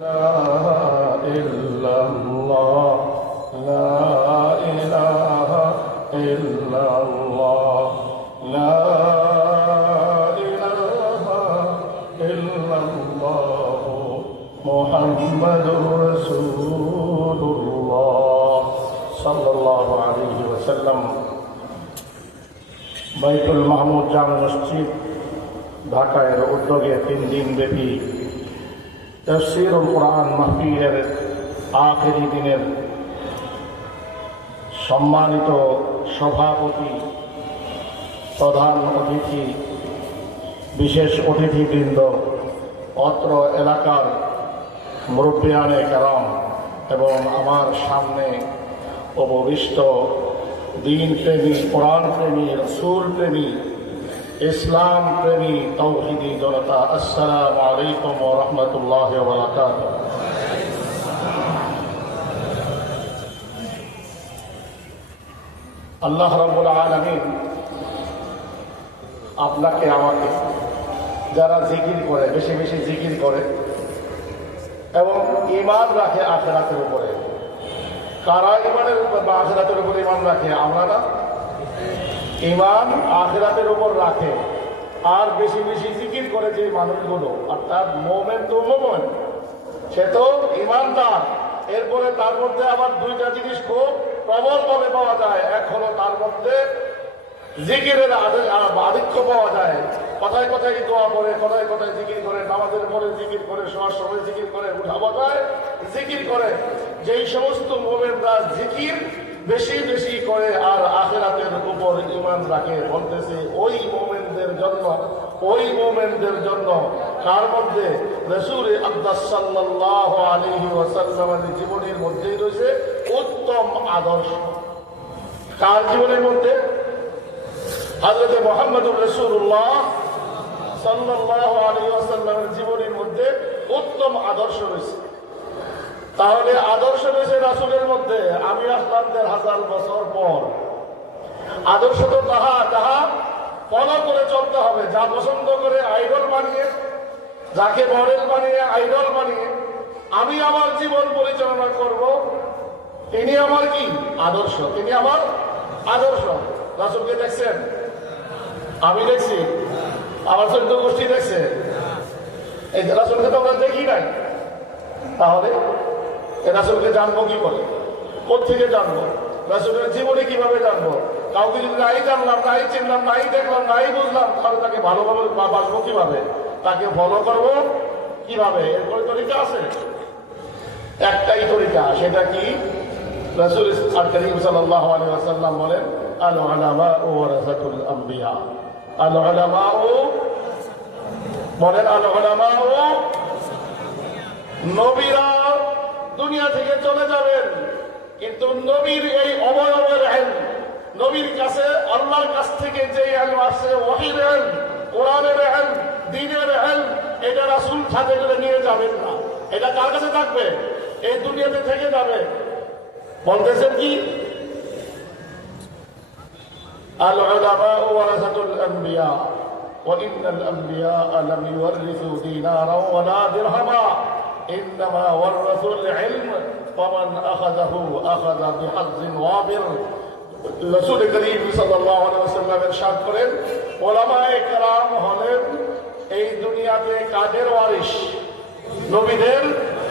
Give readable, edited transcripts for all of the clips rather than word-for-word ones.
لا إلا الله لا إله إلا الله لا إله إلا الله محمد رسول الله صلى الله عليه وسلم বাইতুল মাহমুদ জামে মসজিদ ঢাকার উদ্যোগে 3 দিন ব্যাপী তাফসীরুল কুরআন মাহফিলের আখেরি দিনের সম্মানিত সভাপতি, প্রধান অতিথি, বিশেষ অতিথিবৃন্দ, অত্র এলাকার মুরব্বিয়ানে কেরাম এবং আমার সামনে উপবিষ্ট দিন প্রেমী, কোরআন প্রেমী, রাসূল প্রেমী, ইসলাম প্রেমী তৌহিদি জনতা, আসসালামু আলাইকুম ওয়া রাহমাতুল্লাহি ওয়া বারাকাতুহু। আল্লাহ রাব্বুল আলামিন আপনাকে আমাকে যারা জিকির করে, বেশি বেশি জিকির করে এবং ঈমান রাখে আখিরাতের উপরে, কারা ঈমানের উপর বা আখিরাতের উপর ঈমান রাখে? আমরা না, ঈমান আখিরাতের উপর রাখে আর বেশি বেশি জিকির করে যে মানুষগুলো, অর্থাৎ মুমিন তো মুমিন, সে তো ঈমানদার। এরপরে তার মধ্যে আবার দুইটা জিনিস খুব প্রবলভাবে পাওয়া যায়। এক হলো তার মধ্যে জিকিরের আধিক্য পাওয়া যায়, কথায় কথায় দোয়া করে, কথায় কথায় জিকির করে, নামাজের পরে জিকির করে, শোয়ার সময় জিকির করে, উঠা বসায় জিকির করে। যেই সমস্ত মুমিনরা জিকির বেশি বেশি করে আর আখিরাতের উপর ঈমান রাখে, বলতেছে ওই মুমিনদের জন্য কার মধ্যে? রাসূল আকরাম সাল্লাল্লাহু আলাইহি ওয়াসাল্লামের জীবনের মধ্যেই রয়েছে উত্তম আদর্শ। কার জীবনের মধ্যে? হযরত মুহাম্মদুর রাসূলুল্লাহ সাল্লাল্লাহু আলাইহি ওয়াসাল্লামের জীবনের মধ্যে উত্তম আদর্শ রয়েছে। তাহলে আদর্শ রয়েছে রাসূলের মধ্যে। আমি আসলাম ১,৫০০ বছর পর। আদর্শ তো তাহা ফলো করে চলতে হবে। যা পছন্দ করে আইডল বানিয়ে, যাকে মডেল বানিয়ে, আইডল বানিয়ে আমি আমার জীবন পরিচালনা করব, তিনি আমার কি আদর্শ? তিনি আমার আদর্শ। রাসূলকে দেখছেন? আমি দেখছি, আমার ১৪ গোষ্ঠী দেখছে। এই রাসূলকে তো আমরা দেখি নাই। তাহলে রাসূলকে জানবো কি করে? কোত্থেকে জানবো? রাসূলের জীবনে কিভাবে জানবো? কাউকে যদি নাই জানলাম, নাই চিনলাম, নাই দেখলাম, নাই বুঝলাম, তাহলে তাকে ভালোভাবে বাসবো কিভাবে? তাকে ফলো করবো কিভাবে? এরপরে তরিকা আছে, একটাই তরিকা। সেটা কি? রাসূল কারীম সাল্লাল্লাহু আলাইহি ওয়াসাল্লাম বলেন, আল উলামাউ ওয়ারাসাতুল আমবিয়া। আল উলামাউ বলেন, আল উলামাউ, নবীরা দুনিয়া থেকে চলে যাবেন, কিন্তু নবীর এই অবয়বের ইলম, নবীর কাছে আল্লাহর কাছ থেকে যে ইলম আসে, ওহীর ইলম, কোরআনের ইলম, দ্বীনের ইলম, এটা রাসূল সাথে করে নিয়ে যাবেন না। এটা কার কাছে থাকবে? এই দুনিয়াতে থেকে যাবে। বলতেছেন কি? আল উলামাউ ওয়ারাসাতুল আমবিয়া ওয়া ইন্নাল আমবিয়া লাম ইউরিসু দিনারা ওয়ালা দিরহামা ইন্নামা ওয়ারাসুল ইলম ফামান আখাযাহু আখাযা বিহাজ্জিন ওয়াবির। রাসূল করিম সাল্লাল্লাহু আলাইহি ওয়াসাল্লাম ইরশাদ করেন, উলামায়ে কেরাম হলেন এই দুনিয়াতে কাদের ওয়ারিস? নবীদের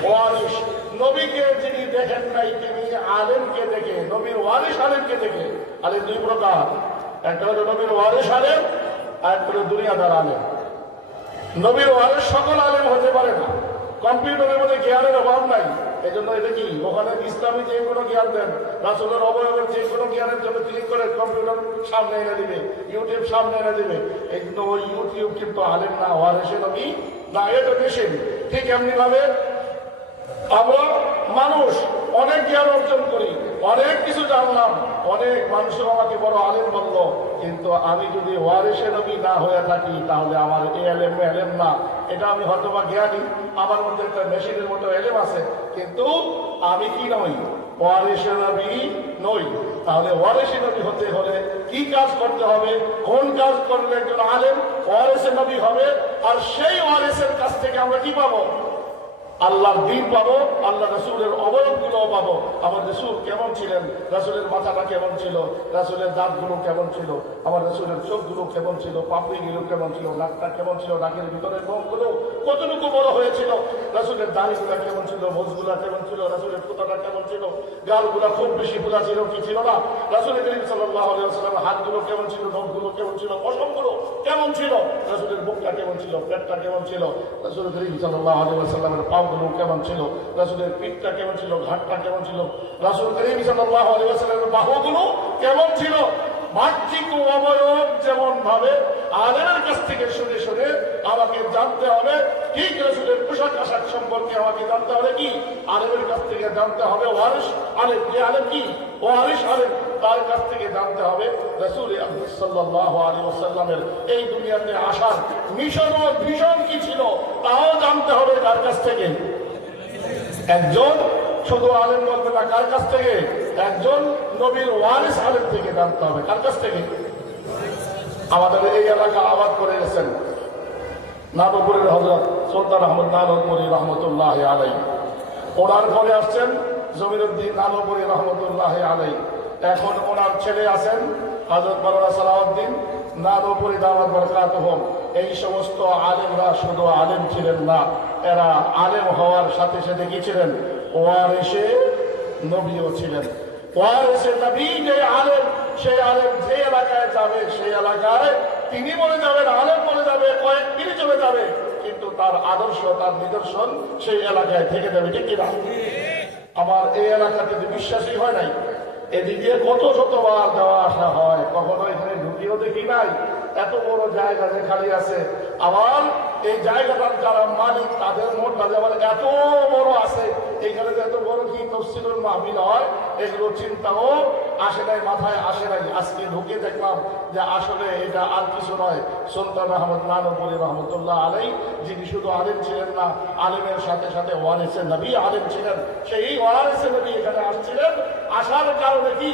ওয়ারিস। নবীকে যিনি দেখেন নাই, তিনি আলেমকে দেখে, নবীর ওয়ারিস আলেমকে দেখে। আলেম দুই প্রকার, একটা হলো নবীর ওয়ারিস আলেম, আর একটা হলো দুনিয়াদার আলেম। নবীর ওয়ারিস সকল আলেম হতে পারে না। কম্পিউটারের মধ্যে জ্ঞানের অভাব নাই, এই জন্য এটা কি ওখানে ইসলামী যে কোনো জ্ঞান দেন, রাসূলের অবয়বের যে কোনো জ্ঞানের জন্য ক্লিক করে কম্পিউটার সামনে এনে দিবে, ইউটিউব সামনে এনে দিবে। এই জন্য ওই ইউটিউব কিন্তু আলেম না, ওয়ারিসে নবী না, এটা মেশিন। ঠিক এমনি ভাবে আমরা মানুষ অনেক জ্ঞান অর্জন করি, অনেক কিছু জানলাম, অনেক মানুষও আমাকে বড় আলেম বলল, কিন্তু আমি যদি ওয়ারিসে নবী না হয়ে থাকি তাহলে আমার এই এলেম না। এটা আমি হয়তো বা জ্ঞানী, আমার মধ্যে একটা মেশিনের মতো এলেম আছে, কিন্তু আমি কি নই? ওয়ারিসে নবী নই। তাহলে ওয়ারিসে নবী হতে হলে কি কাজ করতে হবে? কোন কাজ করলে একজন আলেম ওয়ারিসে নবী হবে? আর সেই ওয়ারিসের কাছ থেকে আমরা কি পাবো? আল্লাহর দিন পাবো, আল্লাহ রসুলের অবয়বগুলো পাবো। আমার রসুল কেমন ছিলেন, রসুলের মাথাটা কেমন ছিল, রসুলের দাঁতগুলো কেমন ছিল, আমার রসুলের চোখগুলো কেমন ছিল, পাপড়িগুলো কেমন ছিল, নাকটা কেমন ছিল, নাকের ভিতরের মুখগুলো কতটুকু বড় হয়েছিল, রসুলের দাড়িগুলা কেমন ছিল, মোজগুলা কেমন ছিল, রসুলের কোথাটা কেমন ছিল, গালগুলা খুব বেশি ফুলা ছিল কি ছিল না, রসুল করিম সাল্লাল্লাহু আলাইহি ওয়াসাল্লামের হাতগুলো কেমন ছিল, নখগুলো কেমন ছিল, পশমগুলো কেমন ছিল, রসুলের বুকটা কেমন ছিল, পেটটা কেমন ছিল, রসুল করিম সাল্লাল্লাহু আলাইহি ওয়াসাল্লামের পাগুলো কেমন ছিল, রাসূলের পিঠটা কেমন ছিল, ঘাটটা কেমন ছিল, রাসূল করিম সাল্লাল্লাহু আলাইহি ওয়াসাল্লামের বাহুগুলো কেমন ছিল। বাহ্যিক অবয়ব যেমন ভাবে আলেমের কাছ থেকে শুনে শুনে আমাকে জানতে হবে, ঠিক রাসূলের পোশাক আশাক সম্পর্কে আমাকে জানতে হবে কি আলেমের কাছ থেকে জানতে হবে। ওয়ারিস আলেম, যে আলেম কি ওয়ারিস আলেম, তার কাছ থেকে জানতে হবে রাসূল সাল্লাল্লাহু আলাইহি ওয়াসাল্লামের এই দুনিয়াতে আসার মিশন ও ভিশন কি ছিল তাও জানতে হবে। তার কাছ থেকে একজন শুধু আলেম বলবে না, কার কাছ থেকে? একজন নবীর ওয়ারিস আলেম থেকে জানতে হবে। কার কাছ থেকে? আমাদের এই এলাকা আবাদ করে গেছেন নানপুরের হযরত সুলতান আহমদ নানপুরী রহমতুল্লাহ আলাইহি। ওনার পরে আসছেন জমিরুদ্দিন নানপুরী রহমতুল্লাহ আলাইহি। এখন ওনার ছেলে আছেন হযরত মাওলানা সালাউদ্দিন নানপুরী দাওয়াত বরকাতুহুম। এই সমস্ত আলেমরা শুধু আলেম ছিলেন না, এরা আলেম হওয়ার সাথে সাথে কি ছিলেন? ওয়ারিসে নবীও ছিলেন। ওয়ারিসে নবী যে আলেম, সেই আলেম যে এলাকায় যাবে সেই এলাকায় তিনি বলে যাবেন, আলেম বলে যাবে, কয়েক মিনিট চলে যাবে, কিন্তু তার আদর্শ, তার নিদর্শন সেই এলাকায় থেকে যাবে। ঠিক কিনা? আমার এই এলাকাতে বিশ্বাসই হয় নাই, এদিকে কত শতবার যাওয়া আসা হয়, কখনো এখানে ঢুকিও দেখি নাই। এত বড় জায়গা যে খালি আছে, আবার এই জায়গাটার যারা মালিক তাদের মোটটা যেমন এত বড় আছে, এখানে যে এত বড় কি তফসিলুল মাহফিল হয় এগুলো চিন্তাও আসে নাই, মাথায় আসে নাই। আজকে ঢুকে দেখলাম যে আসলে এটা আর কিছু নয়, সুলতান আহমদ নানপুরী রহমতুল্লাহ আলাইহি, যিনি শুধু আলেম ছিলেন না, আলেমের সাথে সাথে ওয়ারিসে নবী আলেম ছিলেন। সেই ওয়ারিসে নবী এখানে আসছিলেন, আসার কারণে কি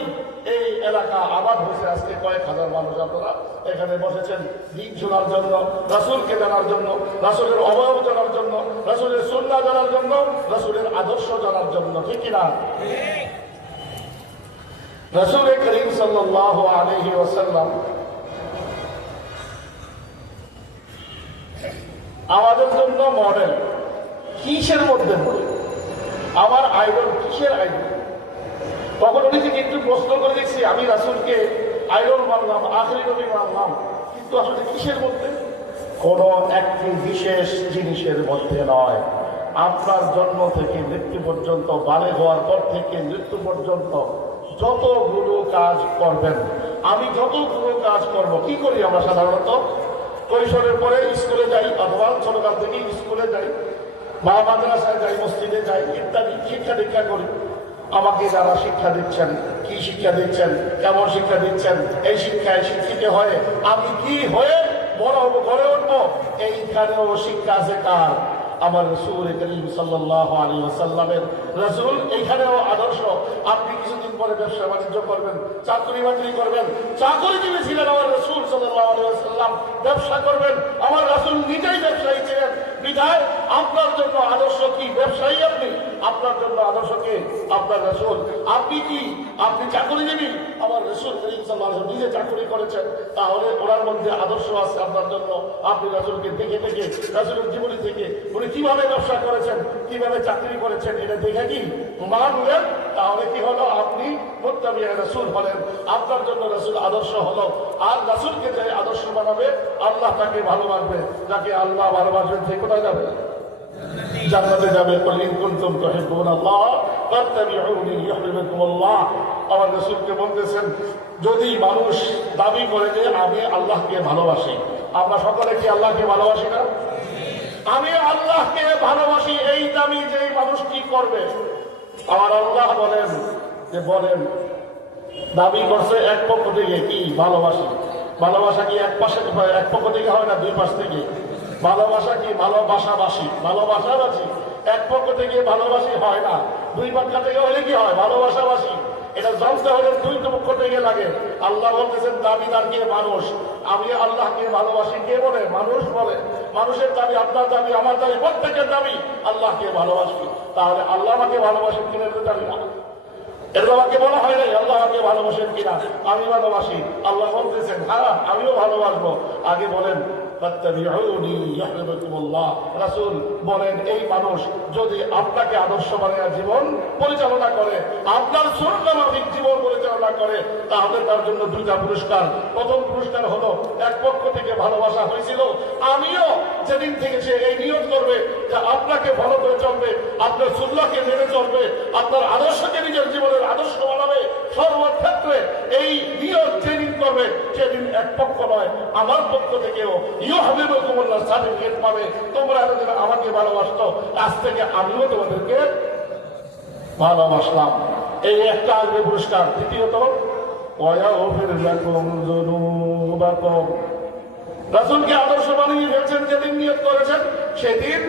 এই এলাকা আবাদ হয়েছে। আজকে কয়েক হাজার মানুষ আপনারা এখানে বসেছেন দিন শোনার জন্য, রাসূলকে জানার জন্য, রাসূলের অবয়ব জানার জন্য, রাসূলের সুন্নাহ জানার জন্য, রাসূলের আদর্শ জানার জন্য। ঠিক কিনা? রাসূল করিম সাল্লাল্লাহু আলাইহি ওয়াসাল্লাম আমাদের জন্য মডেল। কিসের মধ্যে মডেল? আমার আইডল কিসের আইডল? তখন উনি থেকে একটু প্রশ্ন করে দেখছি, আমি রাসূলকে আইডল মানলাম, আখেরি নবী মানলাম, কিন্তু আসলে কিসের মধ্যে? কোন একটি বিশেষ জিনিসের মধ্যে নয়। আপনার জন্ম থেকে মৃত্যু পর্যন্ত, বালেগ হওয়ার পর থেকে মৃত্যু পর্যন্ত যতগুলো কাজ করবেন, আমি যতগুলো কাজ করব। কি করি আমরা সাধারণত? কৈশোরের পরে স্কুলে যাই, অথবা ছোটকাল থেকে স্কুলে যাই বা মাদ্রাসায় যাই, মসজিদে যাই, ইত্যাদি শিক্ষা দীক্ষা করি। আমাকে যারা শিক্ষা দিচ্ছেন, কি শিক্ষা দিচ্ছেন, কেমন শিক্ষা দিচ্ছেন, এই শিক্ষায় শিক্ষিত হয়ে আমি কি হয়ে বড় হবো, গড়ে উঠবো, এইখানেও শিক্ষা আছে কার? আমার রাসূল করিম সাল্লাল্লাহু আলাইহি ওয়াসাল্লামের। রাসূল এইখানেও আদর্শ। আপনি কিছুদিন পরে ব্যবসা বাণিজ্য করবেন, চাকরি বাকরি করবেন, চাকরিজীবী ছিলেন আমার রাসূল সাল্লাল্লাহু আলাইহি ওয়াসাল্লাম, ব্যবসা করবেন, আমার রাসূল নিজেই ব্যবসায়ী ছিলেন। বিধায় আপনার জন্য আদর্শ কি? ব্যবসায়ী আপনি, আপনার জন্য আদর্শ কে? আপনার রাসূল। আপনি কি? আপনি চাকরিজীবী, আমার রাসূল করিম সাল্লাল্লাহু আলাইহি ওয়াসাল্লাম নিজে চাকরি করেছেন, তাহলে ওনার মধ্যে আদর্শ আছে আপনার জন্য। আপনি রাসূলকে দেখে দেখে, রাসূলের জীবনী থেকে উনি কিভাবে ব্যবসা করেছেন, কিভাবে চাকরি করেছেন, এটা দেখে কি মানলেন, তাহলে কি হলো? আপনি মুত্তাবি রাসূল হলেন, আপনার জন্য রাসূল আদর্শ হলো। আর রাসূলকে যে আদর্শ বানাবে, আল্লাহ তাকে ভালোবাসবে। যাকে আল্লাহ ভালোবাসবেন সে কোথায় যাবে? জান্নাতে যাবে। কুল ইন কুনতুম তুহিব্বুনাল্লাহ ফাত্তাবিউনি ইউহিব্বুকুমুল্লাহ। আমার রাসূলকে বলতেছেন, যদি মানুষ দাবি করে যে আমি আল্লাহকে ভালোবাসি, আমরা সকলে কি আল্লাহকে ভালোবাসি না? আমি আল্লাহকে ভালোবাসি, এই দাবি যে মানুষ কি করবে? আমার আল্লাহ বলেন যে বলেন দাবি করছে এক পক্ষ থেকে কি ভালোবাসি। ভালোবাসা কি এক পাশে, এক পক্ষ থেকে হয় না, দুই পাশ থেকে। ভালোবাসা কি? ভালোবাসাবাসী, ভালোবাসাবাসী। এক পক্ষ থেকে ভালোবাসি হয় না, দুই পক্ষ থেকে হলে কি হয়? ভালোবাসাবাসী। এটা জলসা হলে দুই পক্ষ থেকে লাগে। আল্লাহ বলতেছেন দাবিদার কে? মানুষ। আমি আল্লাহকে ভালোবাসি কে বলে? মানুষ বলে। মানুষের দাবি, আপনার দাবি, আমার দাবি, প্রত্যেকের দাবি আল্লাহকে ভালোবাসি। তাহলে আল্লাহ আমাকে ভালোবাসেন কিনা জানি না, এটা আমাকে বলা হয় নাই। আল্লাহ আমাকে ভালোবাসেন কিনা? আমি ভালোবাসি। আল্লাহ বলতেছেন হ্যাঁ আমিও ভালোবাসবো। আগে বলেন রাসূল বলেন এই মানুষ যদি আপনাকে আদর্শ বানিয়ে জীবন পরিচালনা করে, আপনার সুন্নাহ মাফিক জীবন পরিচালনা করে, তাহলে তার জন্য দুইটা পুরস্কার। প্রথম পুরস্কার হলো এক পক্ষ থেকে ভালোবাসা হয়েছিল। আমিও যেদিন থেকে সে এই নিয়ত করবে যে আপনাকে ভালো করে চলবে, আপনার সুন্নাহকে মেনে চলবে, আপনার আদর্শকে নিজের জীবনের আদর্শ বানাবে, সর্বক্ষেত্রে এই নিয়ত যেদিন করবে সেদিন এক পক্ষ নয় আমার পক্ষ থেকেও সার্টিফিকেট পাবে। তোমরা এতদিন আমাকে ভালোবাসতো, আজ থেকে আমিও তোমাদেরকে ভালোবাসলাম। এই একটা আসবে পুরস্কার। দ্বিতীয়ত রাসূলকে আদর্শ বানিয়ে ফেলছেন, যেদিন নিয়ত করেছেন সেদিন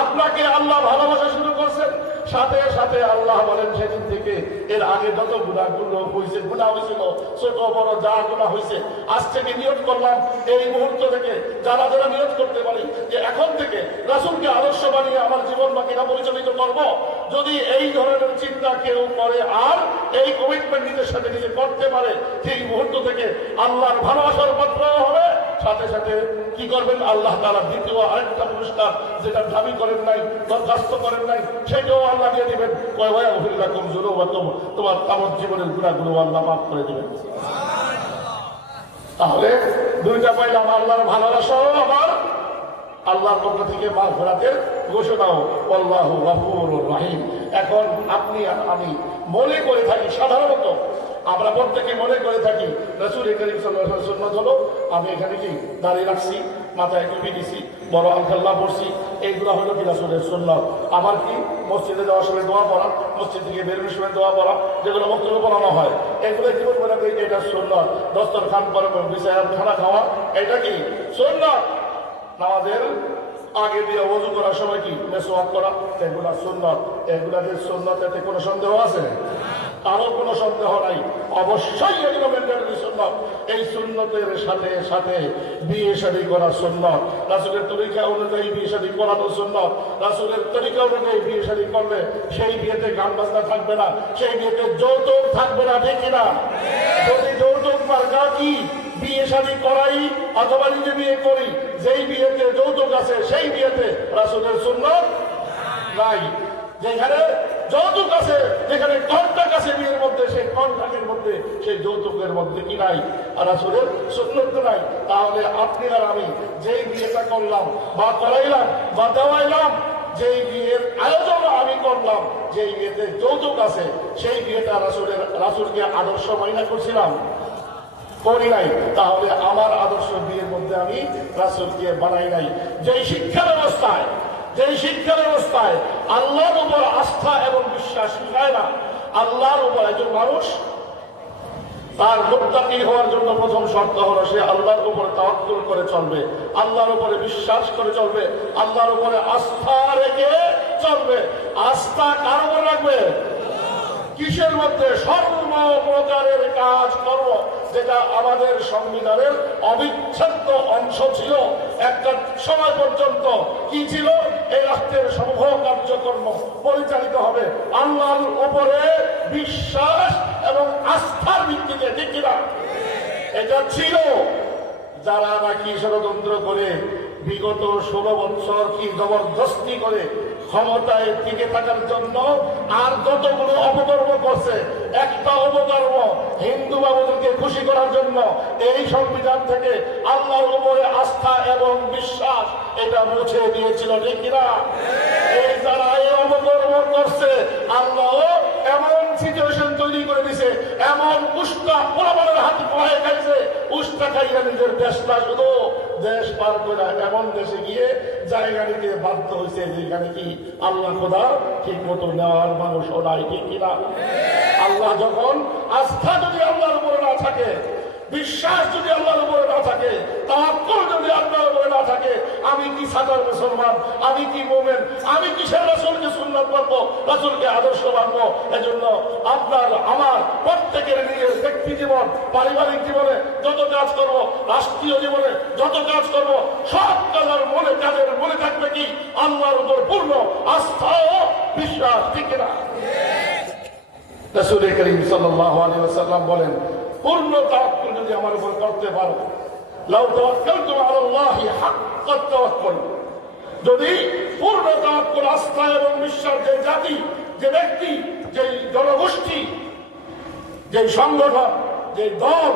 আপনাকে আল্লাহ ভালোবাসা শুরু করছেন। সাথে সাথে আল্লাহ বলেন সেদিন থেকে এর আগে যত গুনাহগুলো হয়েছে, গুনাহ হয়েছিল ছোট বড় যা গুনাহ হয়েছে, আজ থেকে নিয়ত করলাম এই মুহূর্ত থেকে যারা যারা নিয়ত করতে পারি যে এখন থেকে রাসূলকে আদর্শ বানিয়ে আমার জীবন বাকিটা পরিচালিত করব, যদি এই ধরনের চিন্তা কেউ করে আর এই কমিটমেন্ট নিজের সাথে নিজে করতে পারে, সেই মুহূর্ত থেকে আল্লাহর ভালোবাসার পাত্র হবে। সাথে সাথে কি করবেন? আল্লাহ তাআলা দ্বিতীয় আরেকটা পুরস্কার যেটা দাবি করেন নাই, দরখাস্ত করেন নাই, সেটাও আল্লাহ দিয়ে দিবেন। তোমার তামাম জীবনের গুনাহগুলো আল্লাহ মাফ করে দিবেন। তাহলে দুইটা পাইলাম, আল্লাহর ভালোবাসাও আমার আল্লাহর পক্ষ থেকে মাগফিরাতের ঘোষণাও। আল্লাহু গফুরুর রহিম। এখন আপনি আমি মনে করে থাকি, সাধারণত আমরা প্রত্যেকে মনে করে থাকি রাসূল করিম সাল্লাল্লাহু আলাইহি ওয়াসাল্লাম সুন্নাত হলো আমি এখানে কি দাঁড়িয়ে রাখছি, মাথায় টুপি দিছি, বড় আলখাল্লা পড়ছি, এইগুলো হলো কি রাসূলের সুন্নাত। আবার কি মসজিদে যাওয়ার সময় দোয়া পড়া, মসজিদ থেকে বেরোনোর সময় দোয়া পড়া, যেগুলো বক্তব্য পড়ানো হয়, এগুলো জীবন মনে করি এটা সুন্নাত। দস্তরখান পরে বিছানায় খানা খাওয়া, এটা কি সুন্নাত। নামাজের আগে দিয়ে ওযু করার সময় কি মেসওয়াক করা, এগুলা সুন্নাত। এগুলা যে সুন্নাত, এতে কোনো সন্দেহ আছে? কারো কোনো সন্দেহ নাই, অবশ্যই এগুলো মেন্টালি সুন্নাত। এই সুন্নতের সাথে সাথে বিয়ে শাদী করা সুন্নাত। রাসূলের তরিকা অনুযায়ী বিয়ে শাদী করানো সুন্নাত। রাসূলের তরিকা অনুযায়ী বিয়ে শাদী করলে সেই বিয়েতে গান বাজনা থাকবে না, সেই বিয়েতে যৌতুক থাকবে না, ঠিক কিনা? যদি যৌতুক মার্কা কি বিয়ে শাদী করাই অথবা নিজে বিয়ে করি, যেই বিয়েতে যৌতুক আছে সেই বিয়েতে রাসূলের সুন্নাত নাই। যেখানে যৌতুক আছে, যেখানে কন্ট্রাক্ট আছে বিয়ের মধ্যে, সেই কন্ট্রাক্টের মধ্যে সেই যৌতুকের মধ্যে কি নাই? আর রাসূলের সুন্নাত নাই। তাহলে আপনি আর আমি যেই বিয়েটা করলাম বা করাইলাম বা দেওয়াইলাম, যেই বিয়ের আয়োজন আমি করলাম, যেই বিয়েতে যৌতুক আছে, সেই বিয়েটা রাসূলকে আদর্শ মাইনা করছিলাম, করি নাই। তাহলে আমার আদর্শ বিয়ের মধ্যে আমি রাসূলকে বানাই নাই। যেই শিক্ষা ব্যবস্থায় আল্লাহর উপর আস্থা এবং বিশ্বাস শিখায় না, আল্লাহর উপর একজন মানুষ তার মুত্তাকি হওয়ার জন্য প্রথম শর্ত হলো সে আল্লাহর উপরে তাওয়াক্কুল করে চলবে, আল্লাহর উপরে বিশ্বাস করে চলবে, আল্লাহর উপরে আস্থা রেখে চলবে। আস্থা কার উপর রাখবে? কিসের মধ্যে? সর্বপ্রকারের কাজ কর্ম, যেটা আমাদের সংবিধানের অবিচ্ছেদ্য অংশ ছিল। একটা সময় পর্যন্ত কি ছিল? এই রাষ্ট্রের সমূহ কার্যকর্ম পরিচালিত হবে আল্লাহর উপরে বিশ্বাস এবং আস্থার ভিত্তিতে, ঠিক কিনা? এটা ছিল। যারা নাকি ষড়যন্ত্র করে বিগত 16 বছর কি জবরদস্তি করে ক্ষমতায় টিকে থাকার জন্য আর যতগুলো অপকর্ম করছে, একটা অপকর্ম হিন্দু বাবুদেরকে খুশি করার জন্য এই সংবিধান থেকে আল্লাহর উপরে আস্থা এবং বিশ্বাস এটা মুছে দিয়েছিল, ঠিক কিনা? এই যারা এই অপকর্ম করছে, আল্লাহ এমন সিচুয়েশন তৈরি করে দিছে, এমন উষ্টা পোলাপানের হাতে পড়ায় খাইছে, উষ্টা খাইয়া নিজের দেশটা শুধু দেশ পার করে এমন দেশে গিয়ে জায়গা নিতে বাধ্য হয়েছে যেখানে কি আল্লাহ খোদা ঠিক মতো নেওয়ার মানুষও নাই, ঠিক কিনা? আল্লাহ যখন আস্থা যদি আল্লাহর উপরে না থাকে, বিশ্বাস যদি আল্লাহর উপরে না থাকে, তাওয়াক্কুল যদি আল্লাহর উপরে না থাকে, আমি কি সাধার মুসলমান, আমি কি মুমিন, আমি কিসের রাসূলকে সুন্নাত মানবো, রাসূলকে আদর্শ মানবো? এজন্য আপনার আমার প্রত্যেকের নিজের ব্যক্তি জীবন, পারিবারিক জীবনে যত কাজ করব, রাষ্ট্রীয় জীবনে যত কাজ করব, সব কাজের মনে থাকবে কি আল্লাহর উপর পূর্ণ আস্থা ও বিশ্বাস, ঠিক না? রাসূল করিম সাল্লাল্লাহু আলাইহি ওয়াসাল্লাম বলেন, পূর্ণ তাওয়াক্কুল যদি আমার উপর করতে পারো, লাউ তাওয়াক্কালতুম আলাল্লাহি হাক্কাত তাওয়াক্কুল, যদি পূর্ণ তাওয়াক্কুল, আস্থা এবং বিশ্বাস, যে জাতি, যে ব্যক্তি, যে জনগোষ্ঠী, যে সংগঠন, যে দল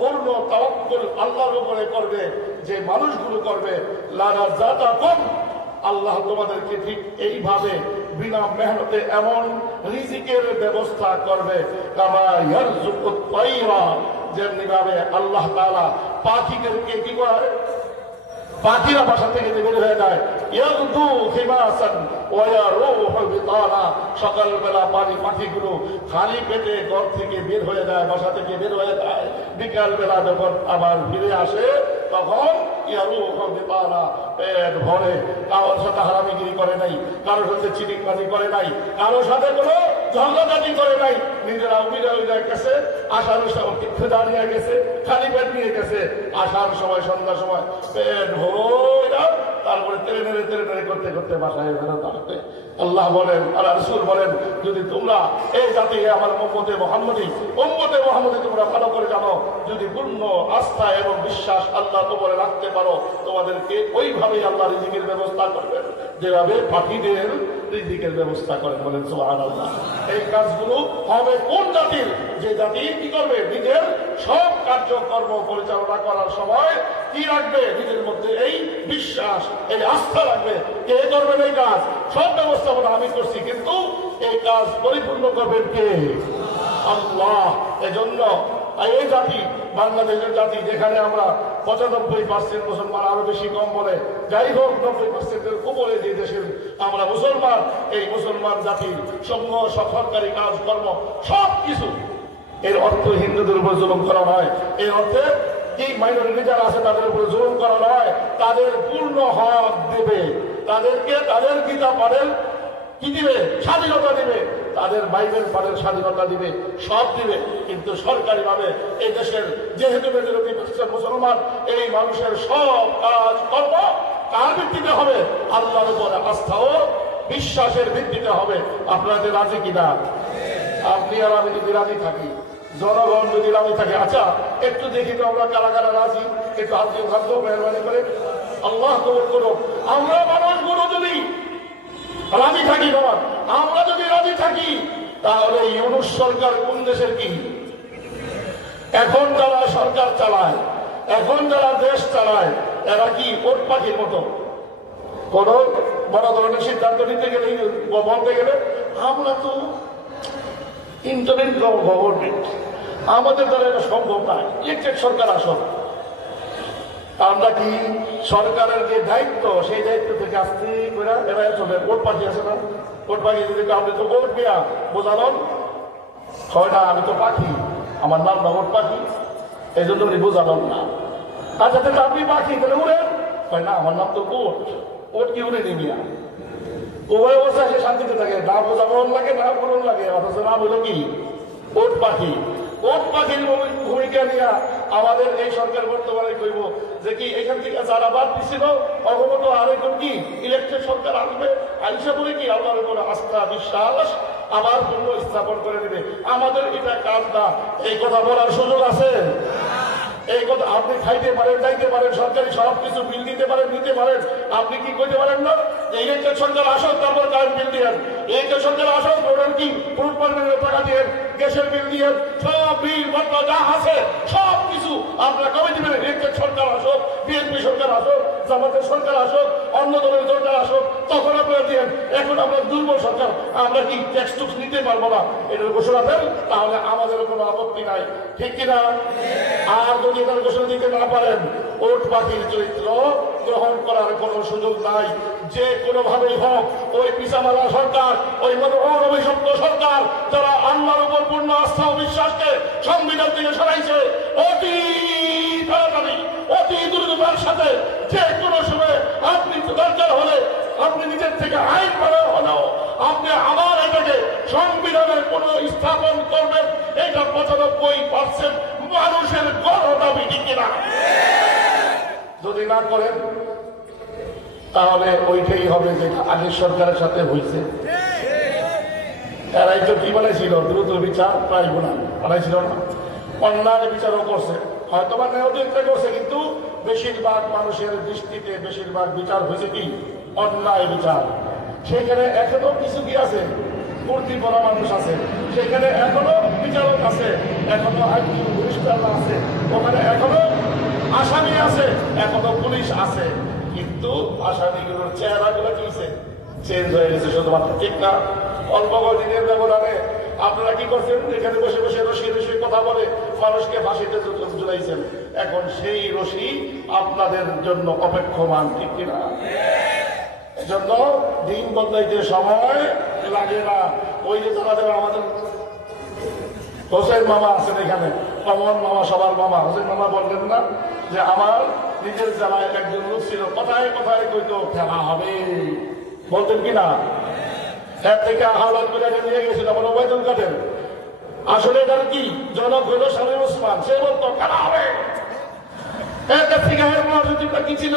পূর্ণ তাওয়াক্কুল আল্লাহর উপরে করবে, যে মানুষগুলো করবে, লারা জাতা কম, আল্লাহ তোমাদেরকে ঠিক এইভাবে বিনা মেহনতে এমন রিজিকের ব্যবস্থা করবে, কামা ইয়ারযুকুত তায়রা, যেমনি ভাবে আল্লাহ তাআলা পাখিদেরকে কি করে, পাখিরা বাসা থেকে বের হয়ে যায়, ইয়াগদু খিমাসান ওয়া ইয়ারুহু বিতানা, সকালবেলা পাখিগুলো খালি পেটে ঘর থেকে বের হয়ে যায়, বাসা থেকে বের হয়ে যায়, বিকালবেলা যখন আবার ফিরে আসে তখন ইয়ারুহু বিতানা, পেট ভরে, কারোর সাথে হারামিগিরি করে নাই, কারোর সাথে চিটিংবাজি করে নাই, কারোর সাথে কোনো ঝগড়াঝাটি করে নাই, নিজেরা উড়ে গেছে, আসার সময় ক্ষুধা নিয়ে গেছে, খালি পেট নিয়ে গেছে, আসার সময় সন্ধ্যার সময় পেট ভরা, তারপরে তেরে নেড়ে করতে করতে বাসায় ফেরত আসবে। আল্লাহ বলেন, আল্লাহ রাসূল বলেন, যদি তোমরা এই জাতি আমার উম্মতে মুহাম্মদী তোমরা ভালো করে জানো, যদি পূর্ণ আস্থা এবং বিশ্বাস আল্লাহর উপরে রাখতে পারো, তোমাদেরকে ওইভাবেই আল্লাহ রিজিকের ব্যবস্থা করবেন, যেভাবে পাখিদের রিজিকের ব্যবস্থা করেন। বলেন সুবহানাল্লাহ। এই কাজগুলো হবে কোন জাতির? যে জাতি কি করবে, নিজের সব কার্যকর্ম পরিচালনা করার সময় কি রাখবে, নিজের মধ্যে এই বিশ্বাস, এই আস্থা রাখবে। কে করবেন এই কাজ? সব ব্যবস্থাপনা আমি করছি, কিন্তু এই কাজ পরিপূর্ণ করবেন কে? আল্লাহ। এজন্য এই জাতি, বাংলাদেশের জাতি, যেখানে আমরা 95% মুসলমান, আরো বেশি কম বলে, যাই হোক 90%-এর উপরে যে দেশের আমরা মুসলমান, এই মুসলমান জাতির সরকারি কাজকর্ম সব কিছু, এর অর্থ হিন্দুদের উপর জুলুম করা নয়, এর অর্থে কি মাইনরিটি যারা আছে তাদের উপর জুলুম করা নয়, তাদের পূর্ণ হক দেবে, তাদেরকে তাদের গীতা পাঠের কি দিবে, স্বাধীনতা দিবে, তাদের বাইবেল পাঠের স্বাধীনতা দিবে, সব দিবে, কিন্তু সরকারি ভাবে এই দেশের যেহেতু মেজরিটি মুসলমান, এই মানুষের সব কাজ কর্ম কার ভিত্তিতে হবে? আল্লাহর উপরে আস্থা ও বিশ্বাসের ভিত্তিতে হবে। আপনাদের রাজি কিনা? আপনি আর আমি যদি রাজি থাকি, জনগণ যদি রাজি থাকে, আচ্ছা একটু দেখি তো আমরা কারা কারা রাজি, একটু হাত মেহরবানি করে আল্লাহ কবুল করুন। আমরা মানুষগুলো যদি রাজি থাকি, আমরা যদি রাজি থাকি, তাহলে ইউনূস সরকার কোন দেশের কি? এখন যারা সরকার চালায়, এখন যারা দেশ চালায়, এরা কি ওট পাখির মতো? কোন বড় ধরনের সিদ্ধান্ত নিতে গেলে, বলতে গেলে, আমরা তো ইন্টারনেট গভর্নমেন্ট, আমাদের দ্বারা এটা সম্ভব নয়, ইলেকটেড সরকার আসল। আমরা কি সরকারের যে দায়িত্ব, সেই দায়িত্ব থেকে আসতে করে এরা চলে। ভোট পাখি আছে না, ভোট পাখি যদি আপনি তো ভোট পেয়া বোঝালেন হয় না, আমি তো পাখি, আমার নাম না ভোট পাখি, এই জন্য উনি বোঝালেন না। আচ্ছা তো আপনি পাখি, তাহলে উড়েন, হয় না, আমার নাম তো ভোট, ভোট কি উড়ে নিবিয়া, উভয় অবস্থায় সে শান্তিতে থাকে, না বোঝাবন লাগে না বলুন লাগে, অথচ নাম হলো কি ওট পাখি। ওট পাখির ভূমিকা নিয়ে আমাদের এই সরকার বর্তমানে কইব যে কি এখান থেকে যারা বাদ দিছিল অবগত আরেকজন কি ইলেকটেড সরকার আসবে, আইসা বলে কি আল্লাহর উপর আস্থা বিশ্বাস আবার পূর্ণ স্থাপন করে দেবে। আমাদের এটা কাজ না। এই কথা বলার সুযোগ আছে? এই কথা আপনি খাইতে পারেন, যাইতে পারেন, সরকারি সব কিছু বিল দিতে পারেন, নিতে পারেন, আপনি কি করতে পারেন না? ইলেকটেড সরকার আসল, তারপর কারেন্ট বিল দিয়েন, ইলেকটেড সরকার আসল, ভোটার কি প্রুফ পারবেন, টাকা দিয়েন, গ্যাসের বিল দিয়েন, সব বিল বন্ধ যা আছে সব কিছু আপনারা কবে দিবেন? ইলেকটেড সরকার আসল, বিএনপি সরকার আসল, জামাতের সরকার আসল, অন্য দলের সরকার আসল, তখন আপনারা দিয়েন। এখন আমরা দুর্বল সরকার, আমরা কি ট্যাক্স টুক্স নিতে পারবো না, এটার ঘোষণা দেন, তাহলে আমাদের কোনো আপত্তি নাই, ঠিক কিনা? আর যদি এটার ঘোষণা দিতে না পারেন, ওট পাখির চরিত্র গ্রহণ করার কোনো সুযোগ নাই। যে কোনোভাবেই হোক ওই পিছামারা সরকার সরকার, ওই মনোহর অভিশপ্ত সরকার যারা আল্লাহর উপর পূর্ণ আস্থা ও বিশ্বাসকে সংবিধান থেকে সরাইছে, অতি তাড়াতাড়ি অতি দ্রুততার সাথে যে কোনো সময় আপনি দরকার হলে আপনি নিজের থেকে আইন করা হলেও আপনি আবার এটাকে সংবিধানের কোন স্থাপন করবেন, এটা 95% মানুষের গণ দাবি, ঠিক কিনা? যদি না করেন তাহলে ওইটাই হবে যেটা আগের সরকারের সাথে হয়েছে। এরাই তো কি বলেছিল, দ্রুত বিচার ট্রাইব্যুনাল বানাইছিল না, অন্যায় বিচারও করছে, হয়তো বা ন্যায়দিকটা করছে, কিন্তু বেশিরভাগ মানুষের দৃষ্টিতে বেশিরভাগ বিচার হয়েছে কি অন্যায় বিচার। সেখানে এখনো কিছু কি আছে, মূর্তি পড়া মানুষ আছে, সেখানে এখনো বিচারক আছে, এখনো আইনজীবী বরিষ্কাররা আছে, ওখানে এখনো আসামি আছে, এখনো পুলিশ আছে, কিন্তু আসামিগুলোর চেহারাগুলো কি চেঞ্জ হয়ে গেছে শুধুমাত্র, ঠিক না? অল্প কদিনের ব্যবধানে আপনারা কি করছেন, এখানে বসে বসে রশি রশি কথা বলে মানুষকে ফাঁসিতে ঝুলাইছেন, এখন সেই রশি আপনাদের জন্য অপেক্ষমান, ঠিক কিনা? এজন্য দিন বদলাইতে সময় লাগে না। ওই যে যারা আমাদের হোসেন মামা আছেন এখানে, কমন মামা, সবার মামা, হোসেন মামা বললেন না যে আমার নিজের জেলায় একজন লোক ছিল, কথায় কথায় কইতো খেলা হবে, বলতেন কিনা? এর থেকে আহ্লাদ করে নিয়ে গেছিল আমার ওবায়দুল কাদের। আসলে এটার কি জনক হইল শামীম ওসমান, সে বলতো খেলা হবে। এর থেকে মহাসচিবটা কি ছিল,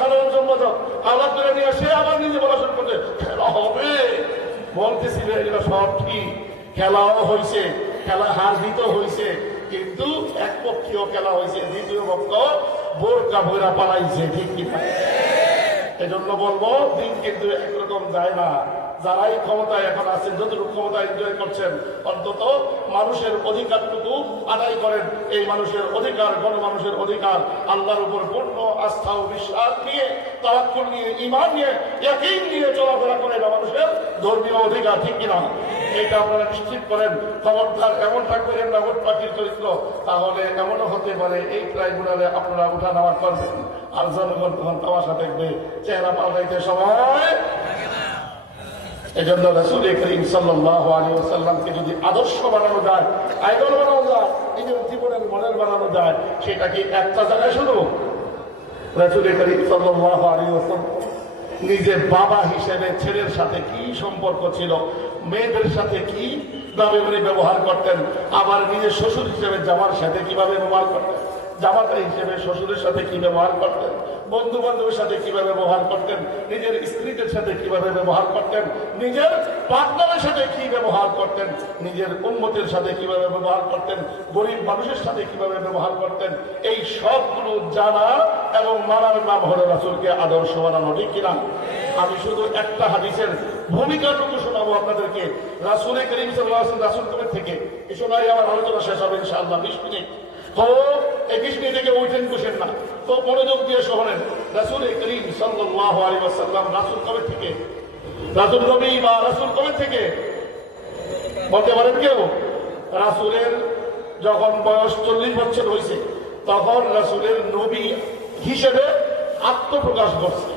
সাধারণ সম্পাদক, আহ্লাদ করে নিয়ে সে আবার নিজে বলা শুরু করতে খেলা হবে। বলতেছিল এগুলো সব ঠিক, খেলাও হয়েছে, খেলা হার জিত হয়েছে, কিন্তু এক পক্ষীয় খেলা হয়েছে, দ্বিতীয় পক্ষ বোরকা বইরা পালাইছে, ঠিক কিনা? এজন্য বলবো দিন কিন্তু একরকম যায় না। যারাই ক্ষমতায় এখন আছেন, যতটুকু ক্ষমতা এনজয় করছেন, অন্তত মানুষের অধিকারটুকু আদায় করেন। এই মানুষের অধিকার, গণমানুষের অধিকার, আল্লাহর উপর পূর্ণ আস্থা ও বিশ্বাস নিয়ে, তাওয়াক্কুল নিয়ে, ঈমান নিয়ে, ইয়াকিন নিয়ে চলাফেরা করেন, মানুষের ধর্মীয় অধিকার, ঠিক কিনা? এইটা আপনারা নিশ্চিত করেন। খবরদার এমনটা করেন না ভোট পাখির চরিত্র, তাহলে এমনও হতে পারে এই ট্রাইব্যুনালে আপনারা উঠা নামা করবেন, আর জনগণ তখন তামাশা দেখবে, চেহারা পাল্টাইতে সময়। এজন্য রাসূল করিম সাল্লাল্লাহু আলাইহি ওয়াসাল্লামকে যদি আদর্শ বানানো যায়, আইডল বানানো যায়, নিজের জীবনের মডেল বানানো যায়, সেটা কি একটা জায়গায় শুধু? রাসূল করিম সাল্লাল্লাহু আলাইহি ওয়াসাল্লাম নিজের বাবা হিসেবে ছেলের সাথে কি সম্পর্ক ছিল, মেয়েদের সাথে কি ভাবে উনি ব্যবহার করতেন, আবার নিজের শ্বশুর হিসেবে জামার সাথে কিভাবে ব্যবহার করতেন, জামাতা হিসেবে শ্বশুরের সাথে কি ব্যবহার করতেন, বন্ধু বান্ধবের সাথে কিভাবে ব্যবহার করতেন, নিজের স্ত্রীদের সাথে কিভাবে ব্যবহার করতেন, নিজের পার্টনারের সাথে কি ব্যবহার করতেন, নিজের উম্মতের সাথে কিভাবে ব্যবহার করতেন, গরিব মানুষের সাথে কিভাবে ব্যবহার করতেন, এই সবগুলো জানা এবং মানার নাম হলো রাসূলকে আদর্শ বানানো, ঠিক কিনা? আমি শুধু একটা হাদিসের ভূমিকাটুকু শোনাবো আপনাদেরকে। রাসূল করিম সাল্লাল্লাহু আলাইহি ওয়াসাল্লাম রাসূল কবে থেকে, এই শোনাই আমার আলোচনা শেষ হবে ইনশাআল্লাহ 20 মিনিট। তো এই 20 মিনিট থেকে উঠেন বসেন না, তো মনোযোগ দিয়ে শোনেন। রাসূল করিম সাল্লাল্লাহু আলাইহি ওয়াসাল্লাম রাসূল কবে থেকে, রাসূল নবী বা রাসূল কবে থেকে বলতে পারেন কেউ? রাসূলের যখন বয়স 40 বছর হয়েছে, তখন রাসূলের নবী হিসেবে আত্মপ্রকাশ করছে,